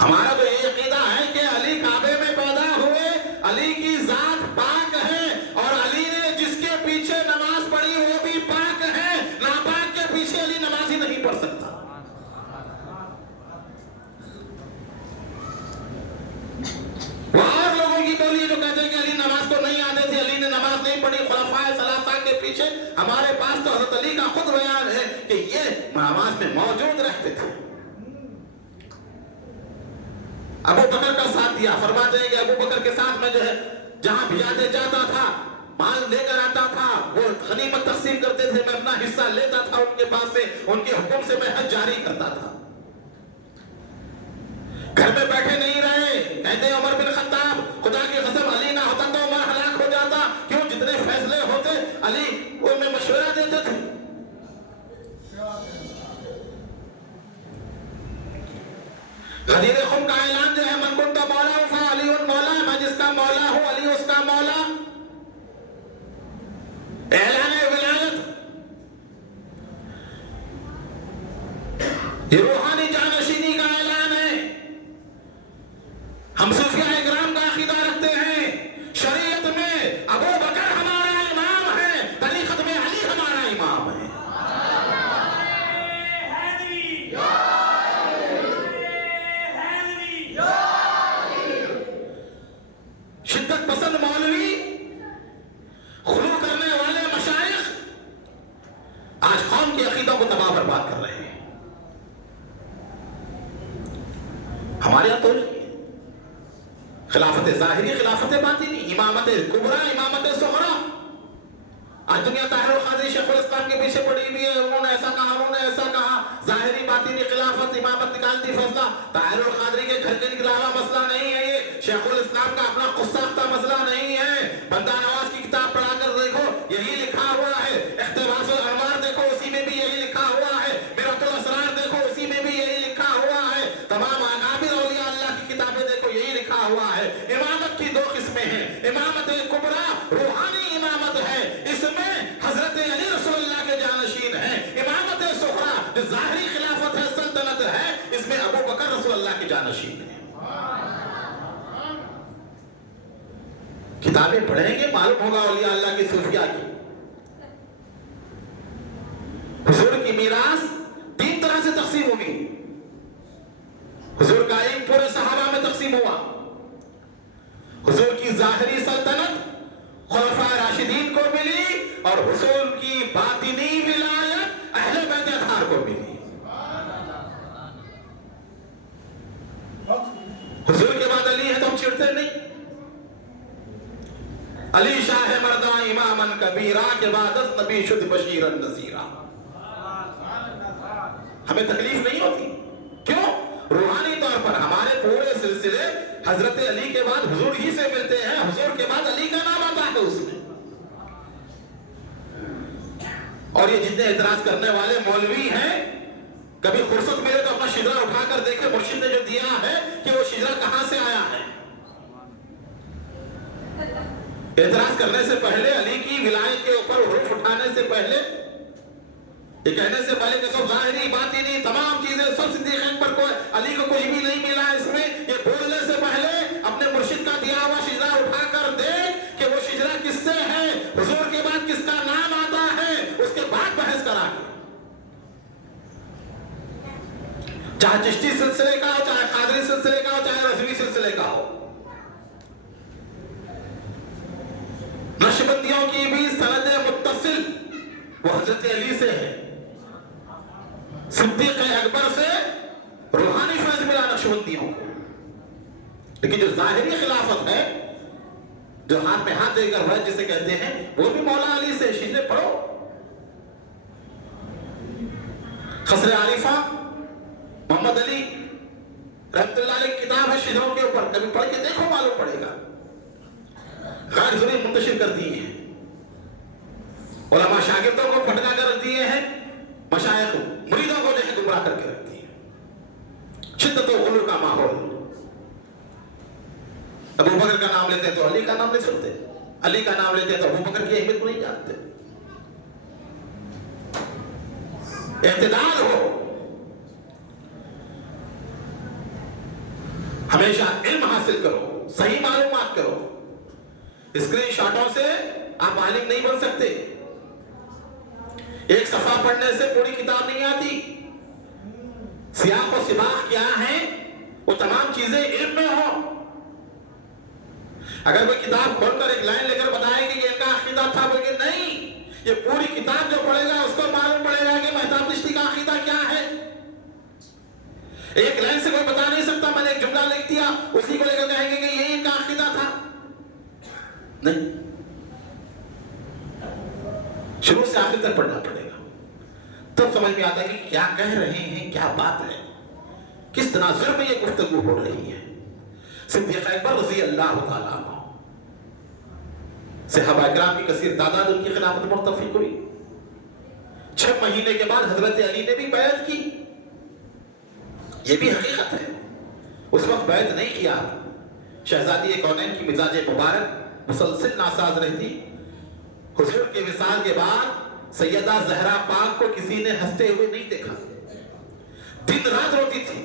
ہمارا تو یہ عقیدہ ہے کہ علی کعبے میں پیدا ہوئے, علی کی ذات پاک ہے, اور علی نے جس کے پیچھے نماز پڑھی وہ بھی پاک ہے. ناپاک کے پیچھے علی نماز ہی نہیں پڑھ سکتا. وہ اور لوگوں کی بولی جو کہتے ہیں کہ علی نماز کو نہیں آتے تھے, علی نے نماز نہیں پڑھی. خلفائے ثلاثہ کے پیچھے ہمارے پاس تو حضرت علی کا خود بیان ہے کہ یہ نماز میں موجود رہتے تھے. ابو بکر کا ساتھ دیا. فرماتے ہیں کہ ابو بکر کے ساتھ میں جو ہے جہاں بھجاتے جاتا تھا, مال لے کر آتا تھا, وہ غنیمت تقسیم کرتے تھے, میں اپنا حصہ لیتا تھا ان کے پاس سے, ان کے حکم سے میں حج جاری کرتا تھا. گھر میں بیٹھے نہیں رہے. کہتے ہیں عمر بن خطاب, خدا کی قسم علی نہ ہوتا تو عمر ہلاک ہو جاتا. کیوں؟ جتنے فیصلے ہوتے علی ان میں مشورہ دیتے تھے. غدیر خم کا اعلان جو ہے, من کنت مولا فعلی مولا, میں جس کا مولا ہوں علی اس کا مولا. اعلان ولایت, یہ روحانی جانشینی کا اعلان ہے. ہم صوفیاء اکرام کا عقیدہ رکھتے ہیں, شریعت میں ابو بکر ہمارا امام ہے, طریقت میں علی ہمارا امام. ہمارے یہاں تو خلافت ظاہری، خلافت باطنی، امامت کبریٰ، امامت صغریٰ. آج دنیا طاہر القادری شیخ الاسلام کے پیچھے پڑی ہوئی ہے، انہوں نے ایسا کہا، انہوں نے ایسا کہا. ظاہری باطنی خلافت امامت نکالتی فیصلہ. طاہر القادری کے گھر کے نکلا ہوا مسئلہ نہیں ہے یہ، شیخ الاسلام کا اپنا خود ساختہ مسئلہ نہیں ہے. بندہ نواز کی کتاب پڑھا کر دیکھو، یہی لکھا ہوا ہے. اقتباس الانوار دیکھو، اسی میں بھی یہی لکھا ہوا ہے. میرۃ الاسرار دیکھو، اسی میں بھی یہی لکھا ہوا ہے. تمام اکابر اولیاء اللہ کی کتابیں دیکھو، یہی لکھا ہوا ہے. امامت کی دو قسمیں ہیں. امامت کبریٰ روحانی امامت ہے، اس میں حضرت علی رسول اللہ کے جانشین ہیں. امامت صغریٰ جو ظاہری خلافت ہے، سلطنت ہے، اس میں ابو بکر رسول اللہ کے جانشین ہیں. کتابیں پڑھیں گے معلوم ہوگا اولیاء اللہ کی صوفیاء کی. حضور کی میراث تین طرح سے تقسیم ہوگی. حضور کا علم پورے صحابہ میں تقسیم ہوا. حضور کی ظاہری سلطنت خلفائے راشدین کو ملی، اور حضور کی باطنی ولایت اہل بیت اطہار کو ملی. حضور کے بعد علی ہے تو ہم چڑھتے نہیں. علی شاہ مرداں امامن کبیرہ کے بعد از نبی شد بشیرن نذیرہ. ہمیں تکلیف نہیں ہوتی. کیوں؟ روحانی طور پر ہمارے پورے سلسلے حضرت علی کے بعد حضور ہی سے ملتے ہیں. حضور کے بعد علی کا نام آتا ہے اس میں. اور یہ جتنے اعتراض کرنے والے مولوی ہیں، کبھی فرصت ملے تو اپنا شجرہ اٹھا کر دیکھیں مرشد نے جو دیا ہے کہ وہ شجرہ کہاں سے آیا ہے. اعتراض کرنے سے پہلے، علی کی ولایت کے اوپر حروف اٹھانے سے پہلے، یہ کہنے سے پہلے کہ سب ظاہری باطنی تمام چیزیں سب صدیق اکبر کو، علی کو کچھ بھی نہیں ملا اس میں، یہ بولنے سے پہلے اپنے مرشد کا دیا ہوا شجرہ اٹھا کر دیکھ کہ وہ شجرہ کس سے ہے، حضور کے بعد کس کا نام آتا ہے، اس کے بعد بحث کرا. چاہے چشتی سلسلے کا ہو، چاہے قادری سلسلے کا ہو، چاہے رضوی سلسلے کا ہو. نقشبندیوں کی بھی سند متصل وہ حضرت علی سے ہے. صدیق اکبر سے روحانی فیض ملا نقشبندیوں کو. لیکن جو ظاہری خلافت ہے، جو ہاتھ میں ہاتھ دے کر بیعت جسے کہتے ہیں، وہ بھی مولا علی سے. شجرے پڑھو، خسر عارفہ محمد علی رحمت اللہ علیہ کی کتاب ہے شجروں کے اوپر، کبھی پڑھ کے دیکھو معلوم پڑے گا. غیر ضروری منتشر کر دیے ہیں. علماء شاگردوں کو پھٹکا کر رکھ دیے ہیں، مشائخ مریدوں کو جو ہے گمراہ کر کے رکھ دیے. شدت و غلو کا ماحول. ابو بکر کا نام لیتے ہیں تو علی کا نام نہیں سنتے، علی کا نام لیتے ہیں تو ابو بکر کی اہمیت کو نہیں جانتے. اعتدال ہو. ہمیشہ علم حاصل کرو، صحیح معلومات کرو. اسکرین شاٹوں سے آپ عالم نہیں بن سکتے. ایک صفحہ پڑھنے سے پوری کتاب نہیں آتی. سیاق و سباق کیا ہے، وہ تمام چیزیں علم میں ہوں. اگر کوئی کتاب کھول کر ایک لائن لے کر بتائے کہ یہ ان کا عقیدہ تھا، بلکہ نہیں، یہ پوری کتاب جو پڑھے گا اس کو معلوم پڑے گا کہ مہتاب چشتی کا عقیدہ کیا ہے. ایک لائن سے کوئی بتا نہیں سکتا میں نے ایک جملہ لکھ دیا اسی کو لے کر کہیں گے کہ یہ ان کا عقیدہ تھا. نہیں، شروع سے آخر تک پڑھنا پڑے گا، تب سمجھ میں آتا ہے کہ کیا کہہ رہے ہیں، کیا بات ہے، کس تناظر میں یہ گفتگو ہو رہی ہے. صدیق اکبر رضی اللہ تعالیٰ عنہ، صحابہ کرام کی کثیر تعداد ان کی خلافت متفق ہوئی. 6 مہینے کے بعد حضرت علی نے بھی بیعت کی. یہ بھی حقیقت ہے، اس وقت بیعت نہیں کیا. شہزادی کونین کی مزاج مبارک مسلسل ناساز رہتی. حضور کے وصال کے بعد سیدہ زہرا پاک کو کسی نے ہنستے ہوئے نہیں دیکھا. دن رات روتی تھی.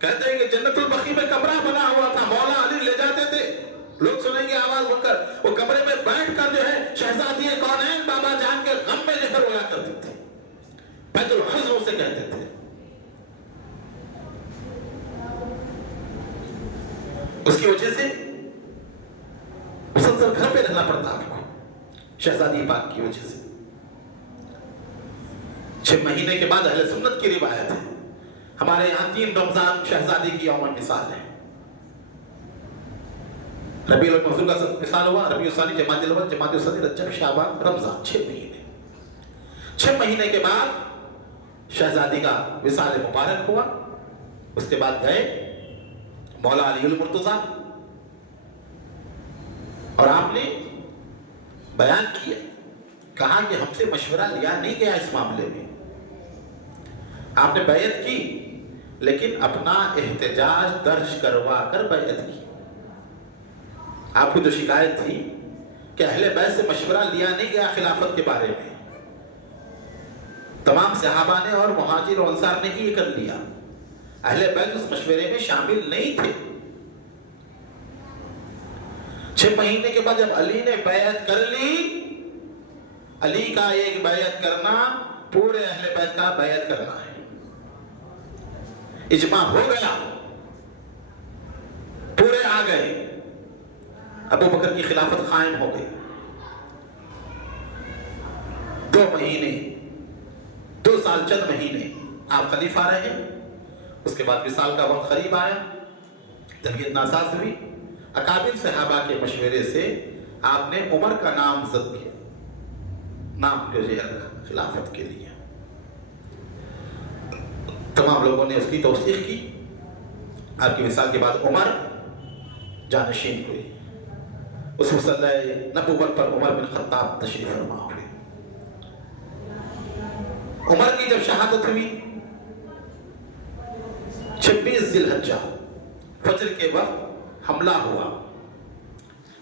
کہتے ہیں کہ جنت البقیع میں کمرہ بنا ہوا تھا، مولا علی لے جاتے تھے، لوگ سنیں گے آواز ہو کر، وہ کمرے میں بیٹھ کر جو ہے شہزادی کونین بابا جان کے غم میں لے کر رویا کرتی تھی. بیت الحزن اسے کہتے تھے. اس کی وجہ سے مسلسل گھر پہ رہنا پڑتا آپ کو، شہزادی پاک کی وجہ سے. 6 مہینے کے بعد اہل سنت کی روایت ہے ہمارے یہاں 3 رمضان شہزادی کی یوم مثال ہے. ربیع الاول کا مثال ہوا، ربیع الثانی، جمادی الاول، جمادی الثانی، رجب، شعبان، رمضان، 6 مہینے. 6 مہینے کے بعد شہزادی کا وصال مبارک ہوا. اس کے بعد گئے مولا علی المرتضیٰ اور آپ نے بیان کیا، کہا کہ ہم سے مشورہ لیا نہیں گیا اس معاملے میں. آپ نے بیعت کی لیکن اپنا احتجاج درج کروا کر بیعت کی. آپ کو جو شکایت تھی کہ اہل بیت سے مشورہ لیا نہیں گیا خلافت کے بارے میں، تمام صحابہ نے اور مہاجر و انصار نے ہی یہ کر لیا، اہل بیت اس مشورے میں شامل نہیں تھے. 6 مہینے کے بعد جب علی نے بیعت کر لی، علی کا ایک بیعت کرنا پورے اہل بیت کا بیعت کرنا ہے. اجماع ہو گیا، پورے آ گئے، ابو بکر کی خلافت قائم ہو گئی. 2 مہینے 2 سال چند مہینے آپ خلیفہ رہے. اس کے بعد وصال کا وقت قریب آیا، طبیعت ناساز ہوئی. اکابر صحابہ کے مشورے سے آپ نے عمر کا نام زد کیا، نام جو ہے خلافت کے لیے. تمام لوگوں نے اس کی توثیق کی. آپ کی وصال کے بعد عمر جانشین ہوئی. اس مسلح نبوت پر عمر بن خطاب تشریف فرما ہوئے. عمر کی جب شہادت ہوئی 26 ذی الحجہ فجر کے وقت حملہ ہوا.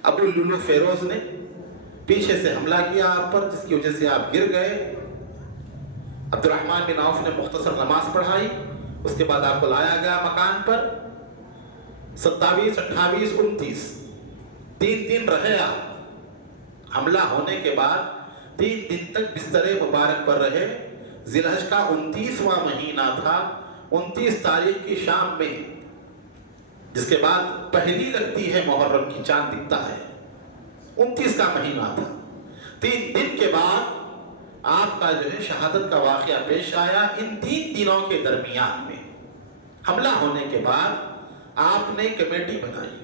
ابو لولو فیروز نے پیچھے سے حملہ کیا آپ پر، جس کی وجہ سے آپ گر گئے. عبد الرحمن بن عوف نے مختصر نماز پڑھائی. اس کے بعد آپ کو لایا گیا مکان پر. 27 28 29 3 دن رہے آپ. حملہ ہونے کے بعد 3 دن تک بستر مبارک پر رہے. ذی الحج کا 29واں مہینہ تھا. 29 تاریخ کی شام میں، جس کے بعد پہلی لگتی ہے محرم کی، چاند دکھتا ہے، 29 کا مہینہ تھا. 3 دن کے بعد آپ کا جو ہے شہادت کا واقعہ پیش آیا. ان 3 دنوں کے درمیان میں حملہ ہونے کے بعد آپ نے کمیٹی بنائی.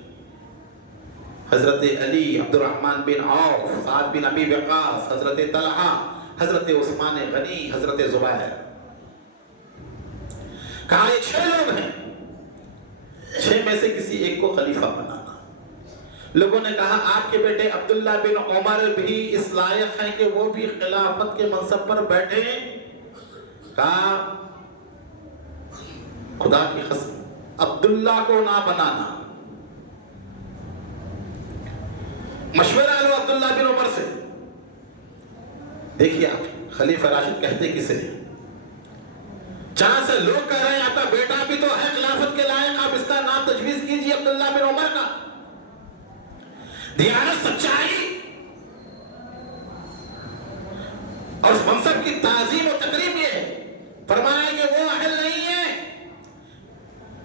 حضرت علی، عبد الرحمن بن عوف، سعد بن ابی وقاص، حضرت طلحہ، حضرت عثمان غنی، حضرت زبیر. کہا یہ 6 لوگ ہیں، 6 میں سے کسی ایک کو خلیفہ بنانا. لوگوں نے کہا آپ کے بیٹے عبداللہ بن عمر بھی اس لائق ہیں کہ وہ بھی خلافت کے منصب پر بیٹھے. کہا خدا کی قسم عبداللہ کو نہ بنانا. مشورہ لو عبداللہ بن عمر سے. دیکھیے آپ خلیفہ راشد کہتے کسے ہیں؟ جہاں سے لوگ کہہ رہے ہیں آپ کا بیٹا بھی تو ہے خلافت کے لائق، آپ اس کا نام تجویز کیجیے عبداللہ بن عمر کا. دیانت، سچائی اور اس منصب کی تعظیم و تقریب یہ ہے. فرمایا کہ وہ اہل نہیں ہے.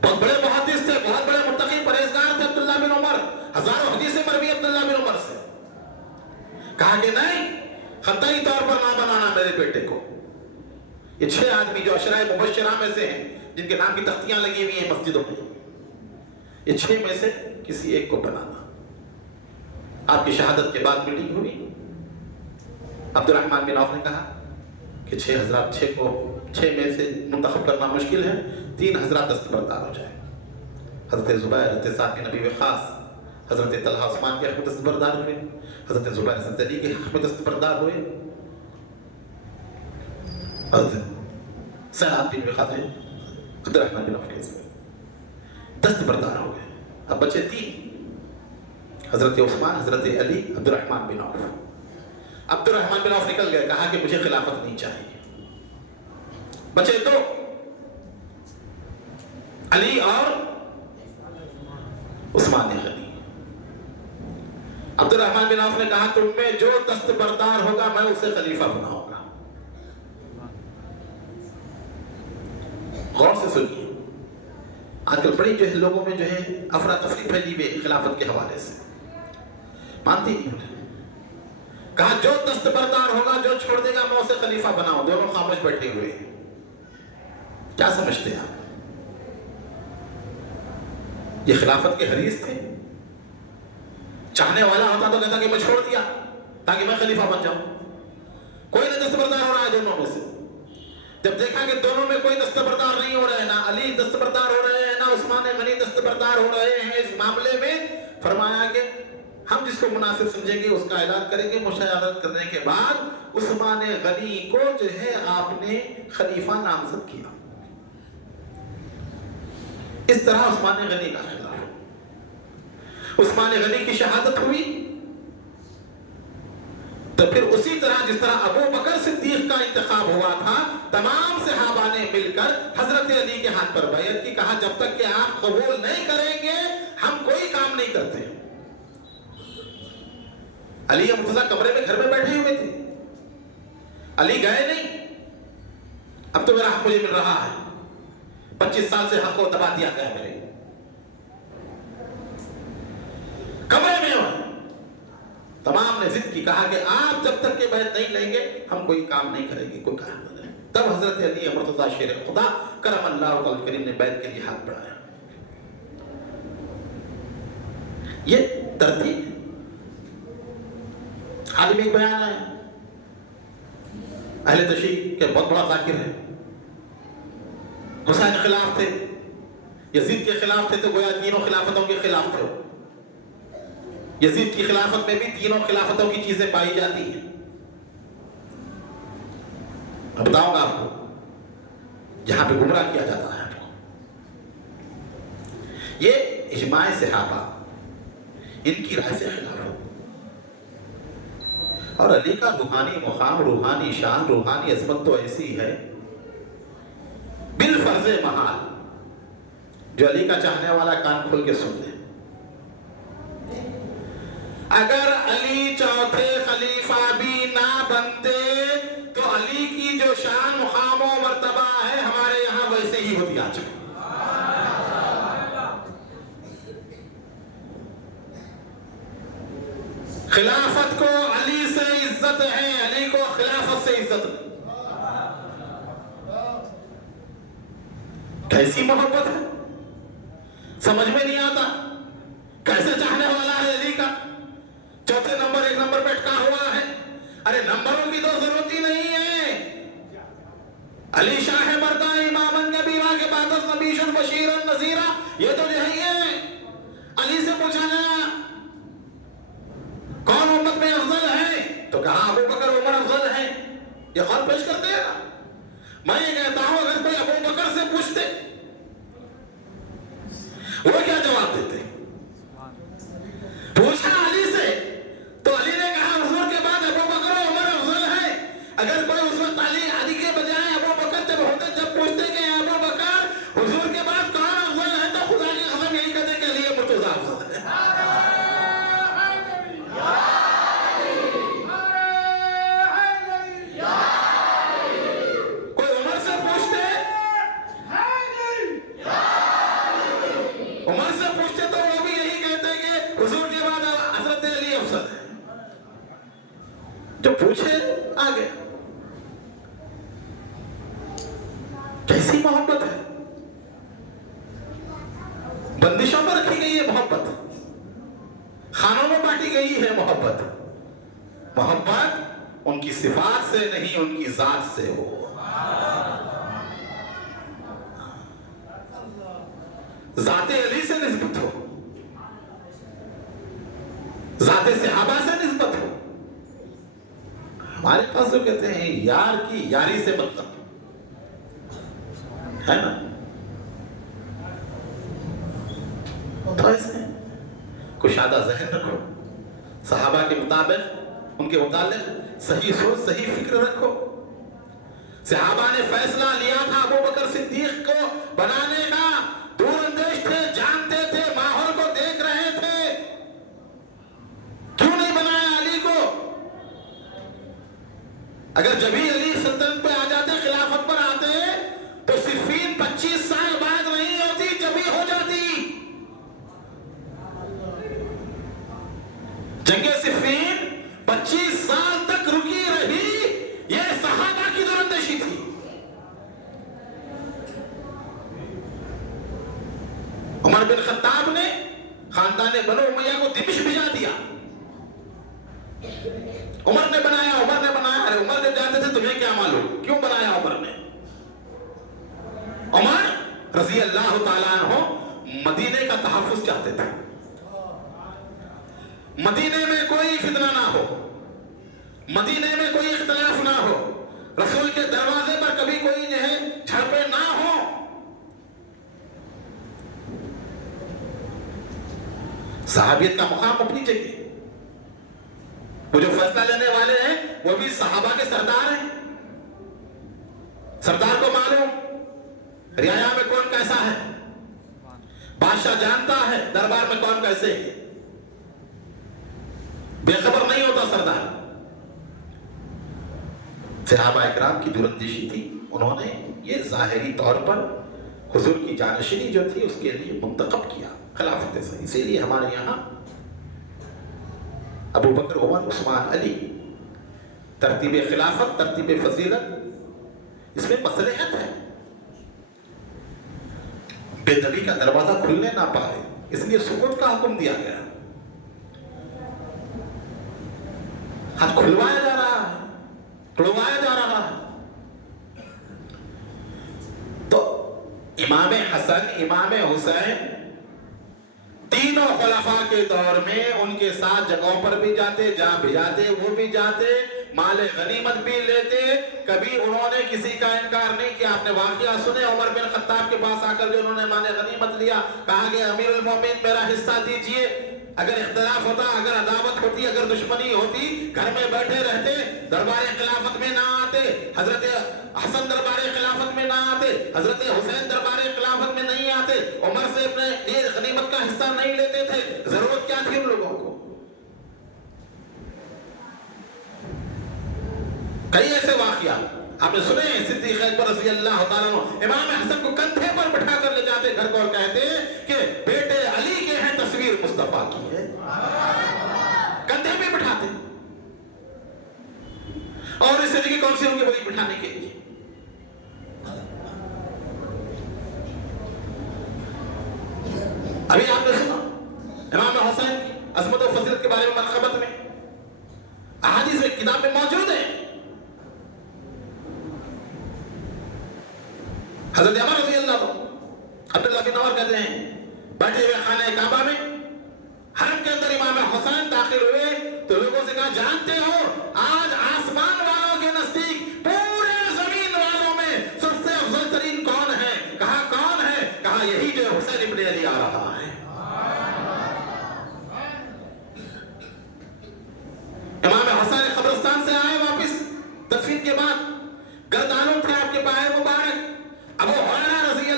بہت بڑے محدث تھے، بہت بڑے متقی پرہیزگار تھے عبداللہ بن عمر. ہزاروں حدیثیں مروی عبداللہ بن عمر سے. کہا کہ نہیں، قطعی طور پر نہ بنانا میرے بیٹے کو. یہ 6 آدمی جو عشرہ مبشرہ میں سے ہیں، جن کے نام کی تختیاں لگی ہوئی ہیں مسجدوں میں، یہ 6 میں سے کسی ایک کو بنانا. آپ کی شہادت کے بعد میٹنگ ہوئی. عبد الرحمن بن عوف نے کہا کہ 6 حضرات 6 میں سے منتخب کرنا مشکل ہے، 3 حضرات دستبردار ہو جائے. حضرت زبیر، حضرت سعد بن ابی وقاص، حضرت طلحہ عثمان کے حق میں دستبردار ہوئے. حضرت زبیر حضرت علی کے حق میں دستبردار ہوئے. حضرت سعد بن وقاص عبد الرحمن بن عوف کے دستبردار ہو گئے. اب بچے 3، حضرت عثمان، حضرت علی، عبد الرحمن بن عوف. عبد الرحمن بن عوف نکل گئے، کہا کہ مجھے خلافت نہیں چاہیے. بچے 2، علی اور عثمان غنی. عبد الرحمن بن عوف نے کہا تم میں جو دستبردار ہوگا میں اسے خلیفہ بناؤں گا. غور سے سنیے، آج کل بڑی جو ہے لوگوں میں جو ہے افراتفری پھیلی ہوئی خلافت کے حوالے سے، مانتی نہیں انہیں. کہا جو دستبردار ہوگا، جو چھوڑ دے گا میں اسے خلیفہ بناؤں. دونوں خاموش بیٹھے ہوئے ہیں. کیا سمجھتے ہیں آپ؟ یہ خلافت کے حریص تھے. چاہنے والا ہوتا تو کہتا کہ میں چھوڑ دیا تاکہ میں خلیفہ بن جاؤں. کوئی نہ دستبردار ہو رہا ہے دونوں میں سے. جب دیکھا کہ دونوں میں کوئی دستبردار نہیں ہو رہا ہے، نہ علی دستبردار ہو رہے ہیں نہ عثمان غنی دستبردار ہو رہے ہیں اس معاملے میں، فرمایا کہ ہم جس کو مناسب سمجھیں گے اس کا اعلان کریں گے. مشاورت کرنے کے بعد عثمان غنی کو جو ہے آپ نے خلیفہ نامزد کیا. اس طرح عثمان غنی کا خلاف، عثمان غنی کی شہادت ہوئی. تو پھر اسی طرح جس طرح ابو بکر صدیق کا انتخاب ہوا تھا، تمام صحابہ نے مل کر حضرت علی کے ہاتھ پر بیعت کی. کہا جب تک کہ آپ قبول نہیں کریں گے ہم کوئی کام نہیں کرتے. علی مرتضیٰ کمرے میں گھر میں بیٹھے ہوئے تھے، علی گئے نہیں. اب تو میرا حق مجھے مل رہا ہے، 25 سال سے حق کو دبا دیا گیا میرے. کمرے میں ہو، تمام نے ضد کی، کہا کہ آپ جب تک کہ بیعت نہیں لیں گے ہم کوئی کام نہیں کریں گے، کوئی کام نہیں. تب حضرت علی مرتضیٰ شیر خدا کرم اللہ تعالی کریم نے بیعت کے لیے ہاتھ بڑھایا. یہ ترتیب. حال میں ایک بیان ہے، اہل تشیع کے بہت بڑا ذاکر ہے. حسین خلاف تھے، یزید کے خلاف تھے، تو گویا تینوں خلافتوں کے خلاف تھے. یزید کی خلافت میں بھی تینوں خلافتوں کی چیزیں پائی جاتی ہیں. میں بتاؤں گا آپ کو جہاں پہ گمراہ کیا جاتا ہے آپ کو. یہ اجماع صحابہ ان کی رائے سے خلاف ہو. اور علی کا روحانی مقام، روحانی شان، روحانی عظمت تو ایسی ہے بالفرض محال، جو علی کا چاہنے والا کان کھول کے سن لے. اگر علی چوتھے خلیفہ بھی نہ بنتے تو علی کی جو شان، مقام و مرتبہ ہے ہمارے یہاں ویسے ہی ہوتی آج. خلافت کو علی سے عزت ہے، علی کو خلافت سے عزت ہے. کیسی محبت ہے، سمجھ میں نہیں آتا. کیسے چاہنے والا ہے علی کا، چوتھے نمبر 1 نمبر پہ اٹکا ہوا ہے. ارے نمبروں کی تو ضرورت ہی نہیں ہے. علی شاہ مردہ امامن کبیرہ کے بعد نبیش بشیرن نذیرہ، یہ تو یہی ہے. علی سے پوچھا گیا کون امت میں افضل ہے، تو کہا ابو بکر عمر افضل ہے. یہ قول پیش کرتے ہیں نا. میں یہ کہتا ہوں اگر کوئی ابو بکر سے پوچھتے وہ کیا جواب دیتے؟ پوچھا علی سے تو علی نے کہا حضور کے بعد ابو بکر و عمر افضل ہے. اگر کوئی اس وقت علی کے بجائے ابو بکر جب پوچھتے کہ ابو بکر حضور کے بعد کون افضل ہے، تو خدا کی قسم یہی کہتے کہ علی مرتضیٰ افضل ہے. کوئی عمر سے پوچھتے، عمر سے پوچھتے تو وہ بھی یہی کہتے کہ حضور کے بعد حضرت علی افضل ہے. جو پوچھے آگے. کیسی محبت ہے، بندشوں پر رکھی گئی ہے محبت، خانوں میں بانٹی گئی ہے محبت. محبت ان کی صفات سے نہیں، ان کی ذات سے ہو. ذات علی سے نسبت ہو، ذات صحابہ سے نسبت ہو. ہمارے پاس جو کہتے ہیں یار کی یاری سے مطلب ہے نا، تو ایسے کشادہ ذہن رکھو، صحابہ کے مطابق ان کے متعلق صحیح سوچ، صحیح فکر رکھو. صحابہ نے فیصلہ لیا تھا ابو بکر صدیق کو بنانے کا، دور اندیش تھے، جانتے تھے، ماحول کو دیکھ رہے تھے. کیوں نہیں بنایا علی کو؟ اگر جبھی علی سلطنت پہ آ جاتے، خلافت پر آتے، تو صفین 25 سال بعد نہیں ہوتی، جبھی ہو جاتی. جنگ صفین 25 سال تک رکی رہی، یہ صحابہ کی دراندیشی تھی. عمر بن خطاب نے خاندان بنو امیہ کو دمشق بھیجا دیا. عمر نے بنایا. ارے عمر نے جاتے تھے تمہیں کیا معلوم کیوں بنایا عمر نے؟ عمر رضی اللہ تعالیٰ عنہ مدینے کا تحفظ چاہتے تھے. مدینے میں کوئی فتنہ نہ ہو, مدینے میں کوئی اختلاف نہ ہو, رسول کے دروازے پر کبھی کوئی جو ہے جھڑپیں نہ ہو. صحابیت کا مقام اپنی جگہ. وہ جو فیصلہ لینے والے ہیں وہ بھی صحابہ کے سردار ہیں. سردار کو معلوم رعایا میں کون کیسا ہے, بادشاہ جانتا ہے دربار میں کون کیسے ہے. بے خبر نہیں ہوتا سردار. صحابہ اکرام کی دورندیشی تھی. انہوں نے یہ ظاہری طور پر حضور کی جانشینی جو تھی اس کے لیے منتخب کیا خلافت سے. اسی لیے ہمارے یہاں ابو بکر, عمر, عثمان, علی, ترتیب خلافت, ترتیب فضیلت, اس میں مصلحت ہے. بے دبی کا دروازہ کھلنے نہ پائے اس لیے سکوت کا حکم دیا گیا. ہاتھ کھلوایا جا رہا ہے, توڑوایا جا رہا ہے. تو امام حسن, امام حسین تینوں خلفاء کے دور میں ان کے ساتھ جگہوں پر بھی جاتے, جہاں بھی جاتے وہ بھی جاتے, مال غنیمت بھی لیتے. کبھی انہوں نے کسی کا انکار نہیں کیا. آپ نے واقعہ سنے عمر بن خطاب کے پاس آ کر جو انہوں نے مال غنیمت لیا, کہا کہ امیر المومنین میرا حصہ دیجئے. اگر اختلاف ہوتا, اگر عداوت ہوتی, اگر دشمنی ہوتی, گھر میں بیٹھے رہتے, دربار خلافت میں نہ آتے. حضرت حسن دربار خلافت میں نہ آتے, حضرت حسین دربار خلافت میں نہیں آتے, عمر سے اپنے یہ غنیمت کا حصہ نہیں لیتے تھے. ضرورت کیا تھی ان لوگوں کو؟ کئی ایسے واقعات آپ نے سنے ہیں. صدیق اکبر رضی اللہ تعالیٰ عنہ امام حسن کو کندھے پر بٹھا کر لے جاتے گھر کو اور کہتے کہ بیٹے علی کے ہیں, تصویر مصطفیٰ کی ہے. کندھے پہ بٹھاتے. اور اس سے کون سی ہوں گی بڑی بٹھانے کے لیے؟ ابھی آپ نے سنا امام حسین کی عظمت و فضیلت کے بارے میں منقبت میں احادیث میں کتاب میں موجود ہے. حضرت عمر رضی اللہ عنہ, عبداللہ بن عمر کہتے ہیں بیٹھے ہوئے خانہ کعبہ میں حرم کے اندر امام حسین داخل ہوئے تو لوگوں سے کہا جانتے ہو آج آسمان والوں کے نزدیک پورے زمین والوں میں سب سے افضل ترین کون ہے؟ کہا کون ہے؟ کہا یہی جو حسین ابن علی آ رہا ہے. امام حسین قبرستان سے آئے واپس دفن کے بعد, گردانوں تھے آپ کے پائے مبارک. ابو ہریرہ رضی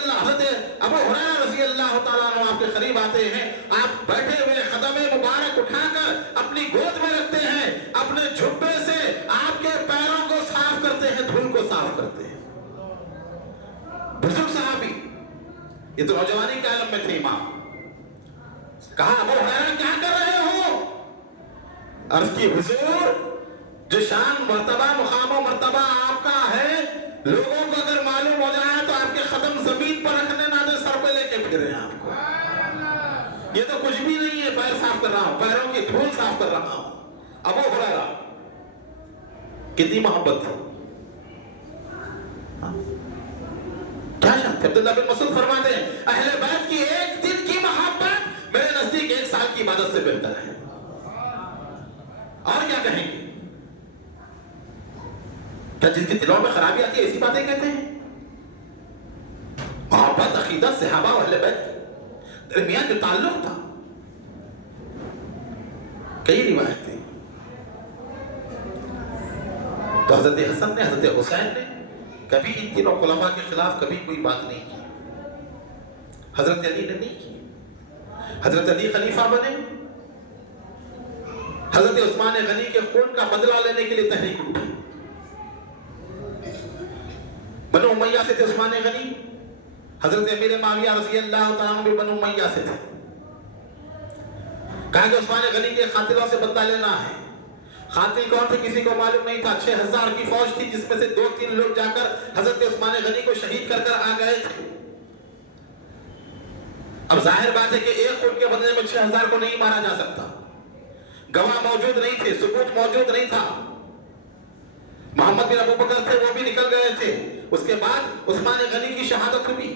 اللہ تعالیٰ عنہ آپ کے قریب آتے ہیں. آپ بیٹھے ہوئے قدم مبارک اٹھا کر اپنی گود میں رکھتے ہیں, اپنے جھبے سے آپ کے پیروں کو صاف کرتے ہیں, دھول کو صاف کرتے ہیں. بزرگ صحابی, یہ تو نوجوانی کے عالم میں تھے امام. کہا ابو ہریرہ کیا کر رہے ہو؟ عرض کی حضور جو شان مرتبہ مقام و مرتبہ آپ کا ہے, لوگوں کو اگر معلوم ہو جائے تو آپ کے قدم زمین پر رکھنے نہ دے, سر پہ لے کے پھر رہے ہیں آپ کو. یہ تو کچھ بھی نہیں ہے, پیر صاف کر رہا ہوں, پیروں کی دھول صاف کر رہا ہوں. ابو ہریرہ کتنی محبت تھی, کیا شان تھی. عبداللہ بن مسعود فرماتے ہیں اہل بیت کی ایک دن کی محبت میرے نزدیک 1 سال کی عبادت سے بہتر ہے. اور کیا کہیں گے؟ کیا جن کے دلوں میں خرابی آتی ہے ایسی باتیں کہتے ہیں؟ محبت, عقیدت, صحابہ و اہل بیت درمیان جو تعلق تھا, کئی روایتیں. تو حضرت حسن نے, حضرت حسین نے کبھی ان تینوں خلفاء کے خلاف کبھی کوئی بات نہیں کی. حضرت علی نے نہیں کی. حضرت علی خلیفہ بنے, حضرت عثمان غنی کے خون کا بدلہ لینے کے لیے تحریک اٹھی. بنو امیہ سے تھے عثمان غنی, حضرت امیر معاویہ رضی اللہ تعالیٰ عنہ بھی بنو امیہ سے تھے. کہا کہ عثمان غنی کے قاتلوں سے بدلہ لینا ہے. قاتل کون تھے کسی کو معلوم نہیں تھا. 6000 کی فوج تھی جس میں سے 2-3 لوگ جا کر حضرت عثمان غنی کو شہید کر کر آ گئے تھے. اب ظاہر بات ہے کہ ایک خون کے بدلے میں 6000 کو نہیں مارا جا سکتا. گواہ موجود نہیں تھے، ثبوت موجود نہیں تھا. محمد بن ابو بکر تھے، وہ بھی نکل گئے تھے. اس کے بعد عثمان غنی کی شہادت ہوئی.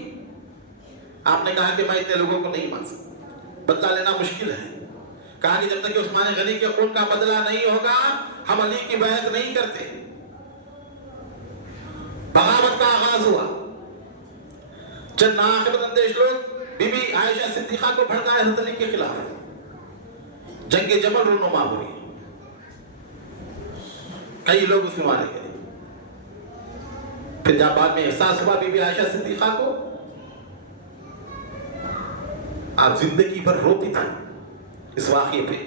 آپ نے کہا کہ میں اتنے لوگوں کو نہیں مار سکتا، بدلہ لینا مشکل ہے. کہا کہ جب تک کہ عثمان غنی کے خون کا بدلہ نہیں ہوگا ہم علی کی بیعت نہیں کرتے. بغاوت کا آغاز ہوا. چند ناعاقبت اندیش لوگ بی بی عائشہ صدیقہ کو بھڑکائے حضرت علی کے خلاف. جنگ جمل رونما ہوئی، کئی لوگ اس میں مارے گئے. پھر جب بعد میں احساس ہوا بی بی عائشہ صدیقہ کو، آپ زندگی بھر روتی تھی اس واقعے پہ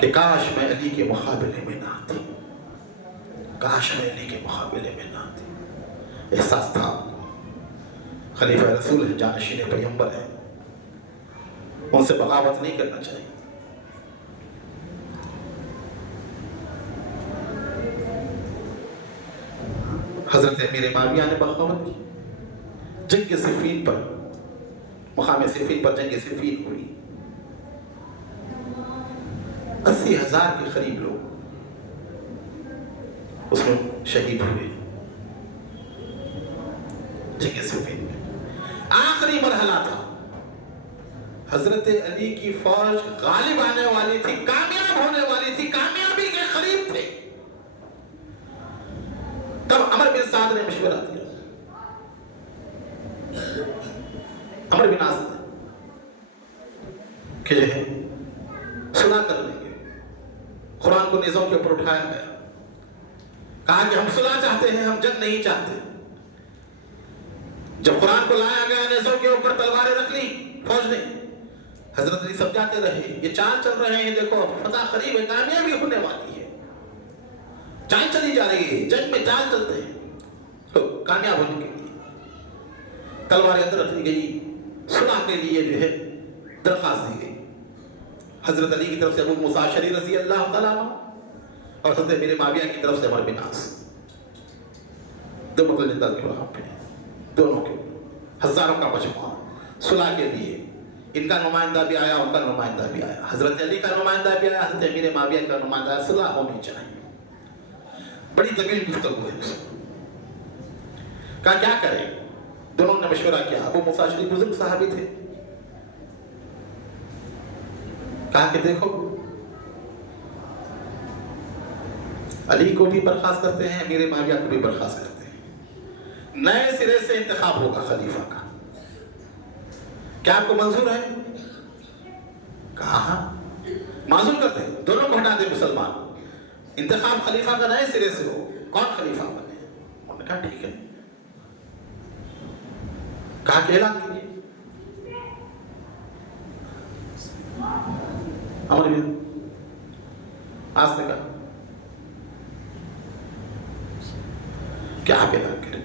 کہ کاش میں علی کے مقابلے میں نہ آتی، کاش میں علی کے مقابلے میں نہ آتی. احساس تھا خلیفہ رسول ہے، جانشین پیغمبر ہے، ان سے بغاوت نہیں کرنا چاہیے. حضرت امیر معاویہ نے بغاوت کی. جنگ صفین پر، مقام صفین پر جنگ صفین ہوئی. 80,000 کے قریب لوگ اس میں شہید ہوئے. جنگ صفین میں آخری مرحلہ تھا. حضرت علی کی فوج غالب آنے والی تھی، کامیاب ہونے والی تھی، کامیابی کے قریب تھے. تب عمر بن سعد نے مشورہ دیا. عمر بن عاص نے کہ جو ہے صلح کر لیں گے. قرآن کو نیزوں کے اوپر اٹھایا گیا. کہا کہ ہم صلح چاہتے ہیں، ہم جنگ نہیں چاہتے. جب قرآن کو لایا گیا نیزوں کے اوپر تلواریں رکھ لی فوج نے. حضرت علی سمجھاتے رہے یہ چال چل رہے ہیں، دیکھو فتح قریب ہے، کامیابی ہونے والی ہے، چال چلی جا رہی ہے، جنگ میں چال چلتے ہیں تو کامیاب ہونے کے لیے تلواریں اندر رکھ لی گئی. صلح کے لیے جو ہے درخواست دی گئی. حضرت علی کی طرف سے ابو موسیٰ اشعری رضی اللہ تعالیٰ عنہ اور حضرت امیر معاویہ کی طرف سے عمر بن عاص. دو مقتل کے وہاں پہ دونوں کے ہزاروں کا مجموعہ صلح کے لیے. ان کا نمائندہ بھی آیا، ان کا نمائندہ بھی آیا، حضرت علی کا نمائندہ بھی آیا، حضرت امیر معاویہ کا نمائندہ آیا. صلح ہونی چاہیے. بڑی طویل گفتگو ہے اس کا کیا کریں. دونوں نے مشورہ کیا. ابو موسیٰ اشعری بزرگ صحابی تھے. کہا کہ دیکھو علی کو بھی برخاست کرتے ہیں، امیر معاویہ کو بھی برخاست کرتے ہیں، نئے سرے سے انتخاب ہوگا خلیفہ کا. کیا آپ کو منظور ہے؟ کہا ہاں منظور کرتے ہیں. دونوں کو ہٹا دیں مسلمان، انتخاب خلیفہ کا نئے سرے سے ہو، کون خلیفہ بنے. انہوں نے کہا ٹھیک ہے. کہا کہ اعلان کیجیے. عمر بن عاص نے کہا کہ آپ اعلان کریں،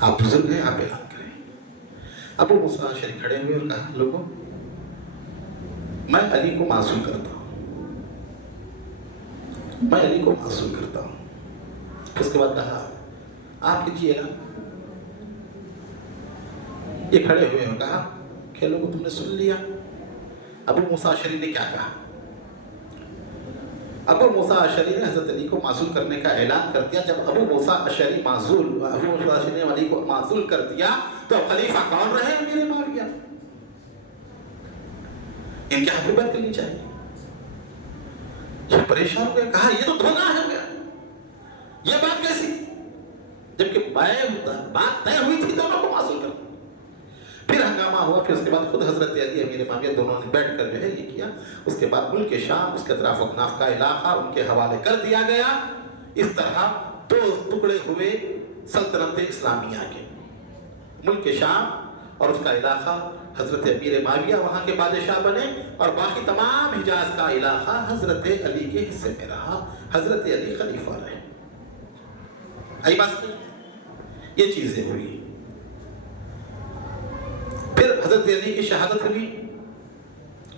آپ بزرگ ہیں، آپ اعلان کریں. ابو موسیٰ اشعری کھڑے ہوئے اور کہا لوگوں میں علی کو معصوم کرتا ہوں، میں علی کو معصوم کرتا ہوں. اس کے بعد کہا آپ کیجیے اعلان. یہ کھڑے ہوئے اور کہا کہ لوگوں تم نے سن لیا ابو موسیٰ اشعری نے کیا کہا. ابو موسیٰ اشعری نے حضرت علی کو معزول کرنے کا اعلان کر دیا. جب ابو موسیٰ اشعری نے علی کو معزول کر دیا تو خلیفہ کون رہے؟ امیر معاویہ. ان کے ہاتھ پہ بیعت کرنی چاہیے. یہ پریشان ہو گئے، کہا یہ تو دھوکہ ہے گیا، یہ بات کیسی؟ جبکہ بات طے ہوئی تھی دونوں کو معزول کرنا. پھر ہنگامہ ہوا. پھر اس کے بعد خود حضرت علی امیر معاویہ دونوں نے بیٹھ کر جو ہے یہ کیا. اس کے بعد ملک شام، اس کے اطراف و اکناف کا علاقہ ان کے حوالے کر دیا گیا. اس طرح دو ٹکڑے ہوئے سلطنت اسلامیہ کے. ملک شام اور اس کا علاقہ حضرت امیر معاویہ وہاں کے بادشاہ بنے اور باقی تمام حجاز کا علاقہ حضرت علی کے حصے میں رہا. حضرت علی خلیفہ رہے. آئی بات نہیں؟ یہ چیزیں ہوئی. پھر حضرت علی کی شہادت ہوئی.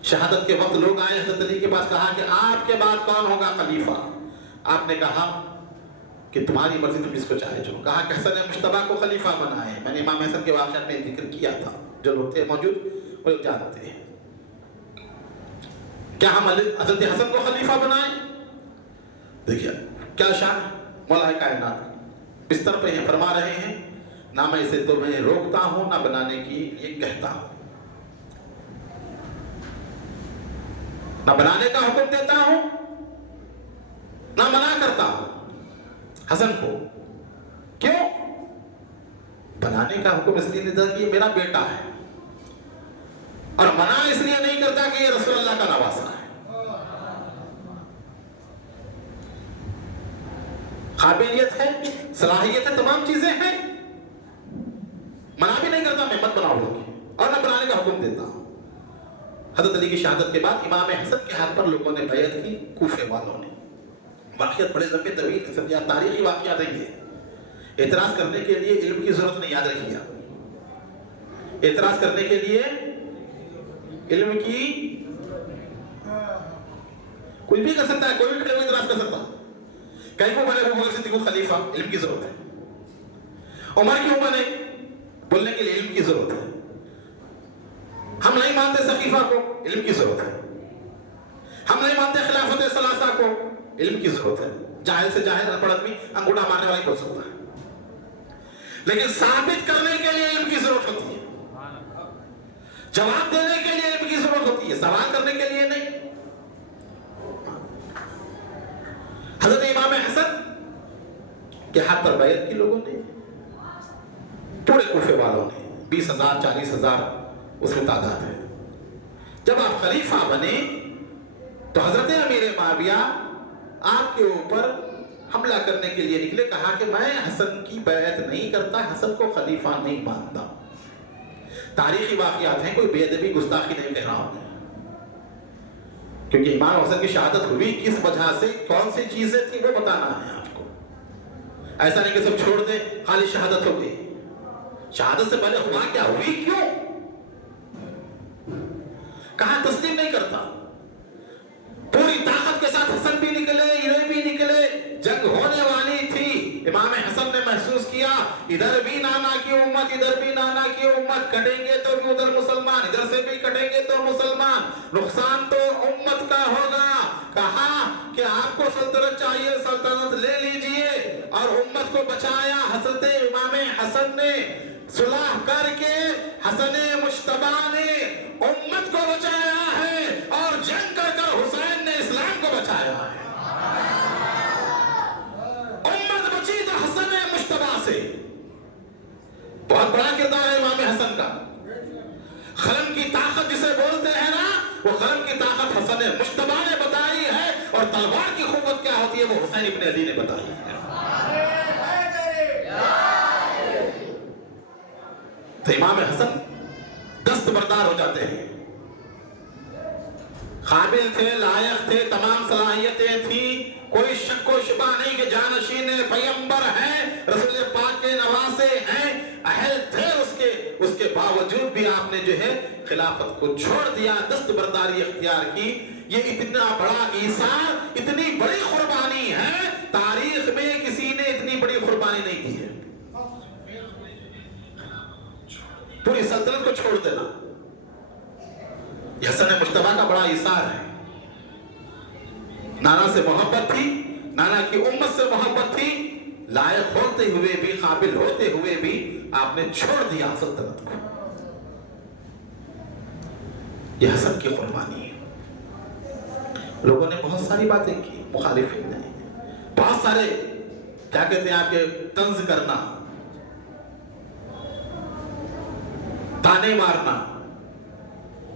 شہادت کے وقت لوگ آئے حضرت علی کے پاس، کہا کہ آپ کے بعد کون ہوگا خلیفہ. آپ نے کہا کہ تمہاری مرضی تم جس کو چاہے چلو. کہا کہ حسن مشتبہ کو خلیفہ بنائے. میں نے امام حسن کے واقعات میں ذکر کیا تھا, جو لوگ تھے موجود وہ لوگ جانتے ہیں. کیا ہم حضرت حسن کو خلیفہ بنائیں؟ دیکھیے کیا شان. مولا کائنات بستر پہ ہیں, فرما رہے ہیں نہ میں اسے تمہیں روکتا ہوں نہ بنانے کی یہ کہتا ہوں, نہ بنانے کا حکم دیتا ہوں نہ منع کرتا ہوں حسن کو. کیوں؟ بنانے کا حکم اس لیے دیتا کہ یہ میرا بیٹا ہے, اور منع اس لیے نہیں کرتا کہ یہ رسول اللہ کا نواسا ہے. قابلیت ہے, صلاحیت ہے, تمام چیزیں ہیں, منع بھی نہیں کرتا میں مت بناؤ لوگ, اور نہ بنانے کا حکم دیتا ہوں. حضرت علی کی شہادت کے بعد امام حسن کے ہاتھ پر لوگوں نے بیعت کی, کوفے والوں نے. واقعات بڑے لمبے طویل تاریخی واقعات ہیں یہ. اعتراض کرنے کے لیے علم کی ضرورت نہیں, یاد رکھیے. اعتراض کرنے کے لیے علم کی کوئی بھی کر سکتا ہے, کوئی بھی کھڑے ہوئے اعتراض کر سکتا ہے. کہیں کو بنے ابو بکر صدیق کو خلیفہ, علم کی ضرورت ہے. عمر کیوں بنے؟ بولنے کے لیے علم کی ضرورت ہے. ہم نہیں مانتے سقیفہ کو, علم کی ضرورت ہے. ہم نہیں مانتے خلافت ثلاثہ کو, علم کی ضرورت ہے. جاہل سے جاہل ان پڑھ آدمی انگوٹھا مارنے والا ہی بول سکتا ہے, لیکن ثابت کرنے کے لیے علم کی ضرورت ہوتی ہے, جواب دینے کے لیے علم کی ضرورت ہوتی ہے, سوال کرنے کے لیے نہیں. حضرت امام حسن کے ہاتھ پر بیعت کی لوگوں نے, پورے کوفے والوں نے. 20,000 40,000 اس میں تعداد ہے. جب آپ خلیفہ بنے تو حضرت امیر معاویہ آپ کے اوپر حملہ کرنے کے لیے نکلے. کہا کہ میں حسن کی بیعت نہیں کرتا, حسن کو خلیفہ نہیں مانتا. تاریخی واقعات ہیں, کوئی بے ادبی گستاخی نہیں کہہ رہا ہوں, کیونکہ امام حسن کی شہادت ہوئی کس وجہ سے, کون سی چیزیں تھیں وہ بتانا ہے آپ کو. ایسا نہیں کہ سب چھوڑ دیں خالی شہادت ہو گئی. شہادت سے پہلے ہوا کیا, ہوئی کیوں, کہاں تسلیم نہیں کرتا. پوری طاقت کے ساتھ حسن بھی نکلے, یہ بھی نکلے, جنگ ہونے والی تھی. امام حسن نے محسوس کیا ادھر بھی نانا کی امت, ادھر بھی نانا کی امت, کٹیں گے تو بھی ادھر مسلمان, ادھر سے بھی کٹیں گے تو مسلمان, نقصان تو امت کا ہوگا. کہا کہ آپ کو سلطنت چاہیے, سلطنت لے لیجئے, اور امت کو بچایا. حضرت امام حسن نے صلح کر کے حسن مشتبہ نے امت کو بچایا ہے, اور جنگ کر کر حسین نے اسلام کو بچایا ہے. امت بچی تو حسن مشتبہ سے. بہت بڑا کردار ہے امام حسن کا. قلم کی طاقت جسے بولتے ہیں نا, وہ قلم کی طاقت حسن مشتبہ نے بتائی ہے, اور تلوار کی قوت کیا ہوتی ہے وہ حسین ابن علی نے بتائی ہے. تو امام حسن دستبردار ہو جاتے ہیں. قابل تھے, لائق تھے, تمام صلاحیتیں تھیں, کوئی شک و شبہ نہیں کہ جانشین پیغمبر ہیں, رسول پاک کے نواسے ہیں, اہل تھے. اس کے باوجود بھی آپ نے جو ہے خلافت کو چھوڑ دیا, دستبرداری اختیار کی. یہ اتنا بڑا ایثار, اتنی بڑی قربانی ہے, تاریخ میں کسی نے اتنی بڑی قربانی نہیں دی ہے. پوری سلطنت کو چھوڑ دینا یہ حسن مشتبہ کا بڑا ایثار ہے. نانا سے محبت تھی, نانا کی امت سے محبت تھی, لائق ہوتے ہوئے بھی, قابل ہوتے ہوئے بھی آپ نے چھوڑ دیا سلطنت کو. یہ حسن کی قربانی ہے. لوگوں نے بہت ساری باتیں کی, مخالفین نے بہت سارے کیا کہتے ہیں آپ کے طنز کرنا, تانے مارنا.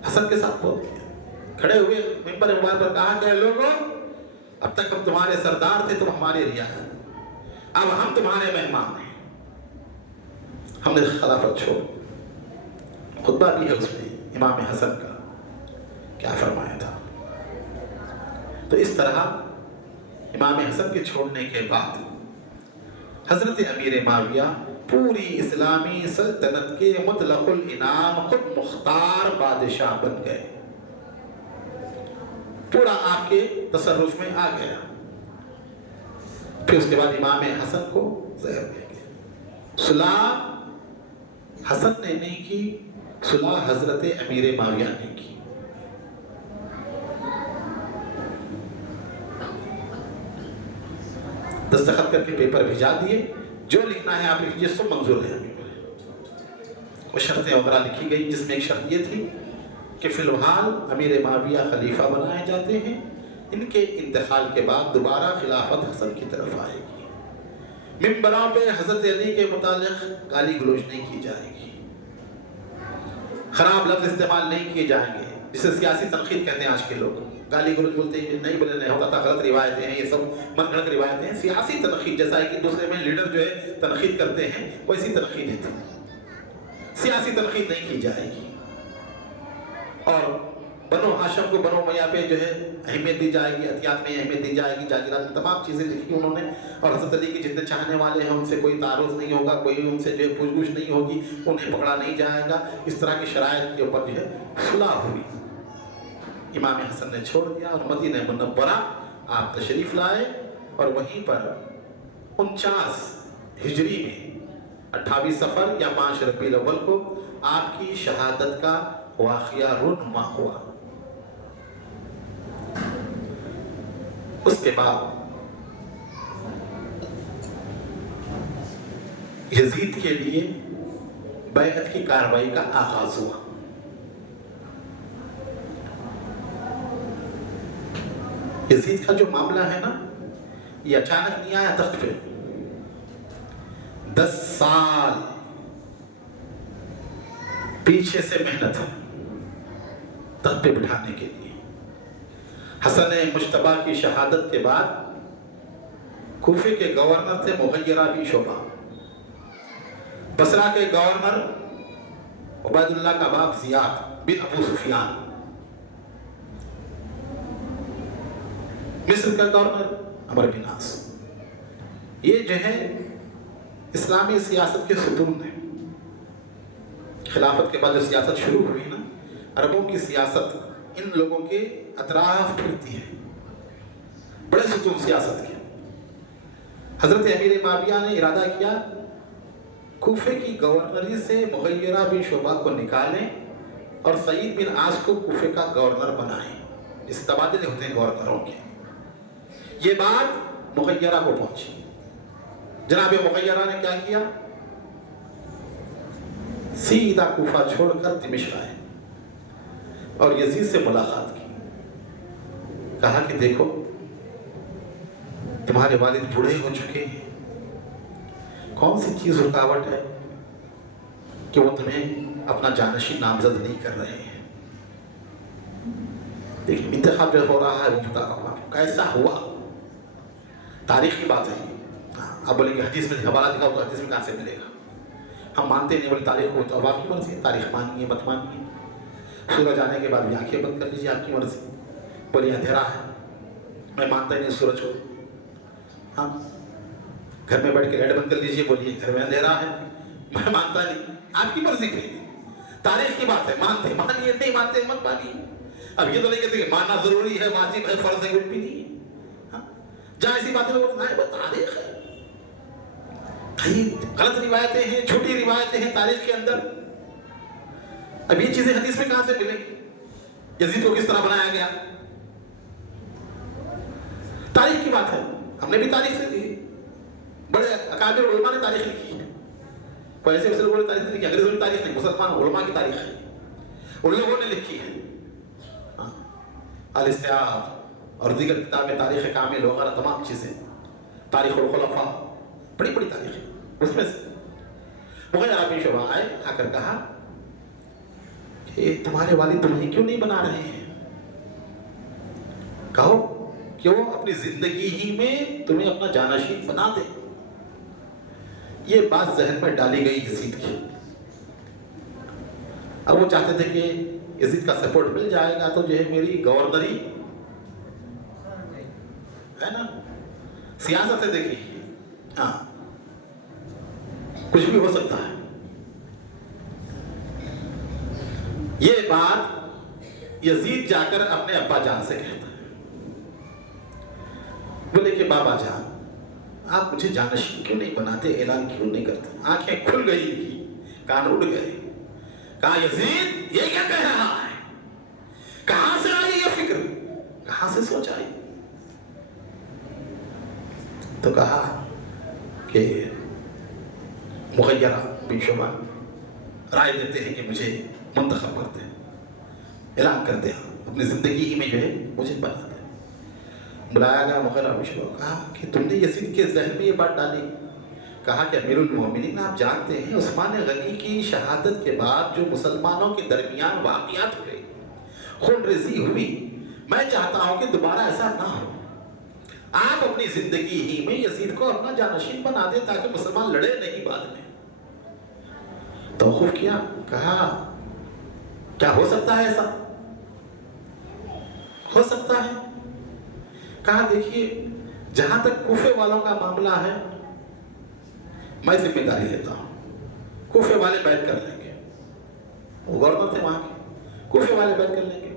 حسن کے ساتھ بول دیا, کھڑے ہوئے منبر مبارک پر کہا کہ لوگوں اب تک ہم تمہارے سردار تھے, تم ہمارے رعایا, اب ہم تمہارے مہمان ہیں, ہم نے خلافت چھوڑ. خطبہ بھی ہے اس میں امام حسن کا, کیا فرمایا تھا. تو اس طرح امام حسن کے چھوڑنے کے بعد حضرت امیر معاویہ پوری اسلامی سلطنت کے مطلق الانعام خود مختار بادشاہ بن گئے. پورا آپ کے تصرف میں آ گیا. پھر اس کے بعد امام حسن کو زہر دیں گے. صلح حسن نے نہیں کی، صلح حضرت امیر معاویہ نے کی. دستخط کر کے پیپر بھیجا دیے، جو لکھنا ہے آپ لکھ لیجیے، سب منظور ہے. وہ شرطیں وغیرہ لکھی گئی، جس میں ایک شرط یہ تھی کہ فی الحال امیر معاویہ خلیفہ بنائے جاتے ہیں، ان کے انتقال کے بعد دوبارہ خلافت حسن کی طرف آئے گی. ممبروں پہ حضرت علی کے متعلق گالی گلوچ نہیں کی جائے گی، خراب لفظ استعمال نہیں کیے جائیں گے، جسے سیاسی تنقید کہتے ہیں. آج کے لوگ گالی گلوچ بولتے ہیں، نہیں بولے نہیں ہوتا تھا، غلط روایتیں ہیں، یہ سب من گھڑت روایتیں ہیں. سیاسی تنقید جیسا ہے کہ دوسرے میں لیڈر جو ہے تنقید کرتے ہیں، ویسی تنقید ہے، سیاسی تنقید نہیں کی جائے گی. اور بنو ہاشم کو بنو امیہ پہ جو ہے اہمیت دی جائے گی، عطیات میں اہمیت دی جائے گی، جاگیرات میں تمام چیزیں لکھی انہوں نے. اور حضرت علی کے جتنے چاہنے والے ہیں ان سے کوئی تعارض نہیں ہوگا، کوئی ان سے جو ہے پوچھ گچھ نہیں ہوگی، انہیں پکڑا نہیں جائے گا. اس طرح کی شرائط کے اوپر جو ہے صلح ہوئی. امام حسن نے چھوڑ دیا اور مدینہ منورہ آپ تشریف لائے، اور وہیں پر 49 ہجری میں 28 صفر یا 5 ربیع الاول کو آپ کی شہادت کا واقعہ رونما ہوا. اس کے بعد یزید کے لیے بیعت کی کارروائی کا آغاز ہوا. یزید کا جو معاملہ ہے نا، یہ اچانک نہیں آیا تخت پہ. 10 سال پیچھے سے محنت ہے تخت پہ بٹھانے کے لیے. حسن مجتبیٰ کی شہادت کے بعد کوفے کے گورنر تھے مغیرہ بن شعبہ، بصرہ کے گورنر عبید اللہ کا باپ زیاد بن ابو سفیان، مصر کا گورنر عمرو بن عاص. یہ جو ہے اسلامی سیاست کے ستون ہیں. خلافت کے بعد جو سیاست شروع ہوئی نا، عربوں کی سیاست ان لوگوں کے اطراف پھرتی ہے، بڑے ستون سیاست کے. حضرت امیر معاویہ نے ارادہ کیا کوفے کی گورنری سے مغیرہ بن شعبہ کو نکالیں اور سعید بن عاص کو کوفے کا گورنر بنائیں. اس تبادلے ہوتے ہیں گورنروں کے. یہ بات مغیرہ کو پہنچی. جناب مغیرہ نے کیا کیا؟ سیدھا کوفہ چھوڑ کر دمشق آئے اور یزید سے ملاقات کی. کہا کہ دیکھو تمہارے والد بوڑھے ہو چکے ہیں، کون سی چیز رکاوٹ ہے کہ وہ تمہیں اپنا جانشین نامزد نہیں کر رہے ہیں. دیکھیں انتخاب جو ہو رہا ہے وہ بتا رہا ہوں کیسا ہوا. تاریخ کی بات ہے. آپ بولیں گے حدیث میں حوالہ دکھاؤ تو حدیث میں کہاں سے ملے گا؟ ہم مانتے نہیں، بولے تاریخ کو تو اب آپ کی مرضی ہے، تاریخ مانیے مت مانیے. سورج آنے کے بعد بھی آنکھیں بند کر لیجیے، آپ کی مرضی. بولیے اندھیرا ہے، میں مانتا ہی نہیں سورج کو. ہاں گھر میں بیٹھ کے لائٹ بند کر لیجیے، بولیے گھر میں اندھیرا ہے، میں مانتا نہیں. آپ کی مرضی پہ تاریخ کی بات ہے، مانتے مانیے، نہیں مانتے مت مانیے. اب یہ تو نہیں کہتے کہ ماننا ضروری ہے، واجب ہے، فرض ہے، کچھ بھی نہیں ہے. جہاں ایسی باتیں لوگ تاریخ ہے، غلط روایتیں ہیں، چھوٹی روایتیں ہیں تاریخ کے اندر. اب یہ چیزیں حدیث میں کہاں سے ملیں گی؟ یزید کو کس طرح بنایا گیا؟ تاریخ کی بات ہے. ہم نے بھی تاریخ سے لی، بڑے اکابر علماء نے تاریخ لکھی ہے. کوئی ایسے لوگوں نے تاریخ نہیں لکھی، انگریزوں نے تاریخ نہیں، مسلمان علماء کی تاریخ ہے، ان لوگوں نے لکھی ہے. الاستیعاب اور دیگر کتابیں، تاریخ کامل وغیرہ تمام چیزیں، تاریخ الخلفاء، بڑی بڑی تاریخ ہے. اس میں سے مغیرہ بن شعبہ آئے، آ کر کہا کہ تمہارے والد تمہیں کیوں نہیں بنا رہے ہیں؟ کہو کہ وہ اپنی زندگی ہی میں تمہیں اپنا جانشین بنا دے. یہ بات ذہن میں ڈالی گئی یزید کی. اب وہ چاہتے تھے کہ یزید کا سپورٹ مل جائے گا تو جو ہے میری گورنری ہے نا، سیاست ہے. دیکھیے ہاں کچھ بھی ہو سکتا ہے. یہ بات یزید جا کر اپنے ابا جان سے کہتا ہے. بولے کہ بابا جان آپ مجھے جانشین کیوں نہیں بناتے, اعلان کیوں نہیں کرتے؟ آنکھیں کھل گئی ان کی, کان اڑ گئے. کہا یزید یہ کیا کہہ رہا ہے؟ کہاں سے آئی یہ فکر؟ کہاں سے سوچ آئی؟ تو کہا کہ مغیرہ بن شعبہ رائے دیتے ہیں کہ مجھے منتخب کرتے ہیں, اعلان کرتے ہیں اپنی زندگی میں جو ہے مجھے بنا دیں. بلایا گیا مغیرہ بن شعبہ, کہا کہ تم نے یزید کے ذہن میں یہ بات ڈالی. کہا کہ امیر المومنین آپ جانتے ہیں عثمان غنی کی شہادت کے بعد جو مسلمانوں کے درمیان واقعات ہوئے, خون ریزی ہوئی, میں چاہتا ہوں کہ دوبارہ ایسا نہ ہو. آپ اپنی زندگی ہی میں یزید کو اپنا جانشین بنا دیں تاکہ مسلمان لڑے نہیں بعد میں. توقف کیا, کہا کیا ہو سکتا ہے ایسا؟ ہو سکتا ہے. کہا دیکھیے جہاں تک کوفے والوں کا معاملہ ہے میں ذمہ داری لیتا ہوں, کوفے والے بیٹھ کر لیں گے, وہ گورنر تھے وہاں کے, کوفے والے بیٹھ کر لیں گے.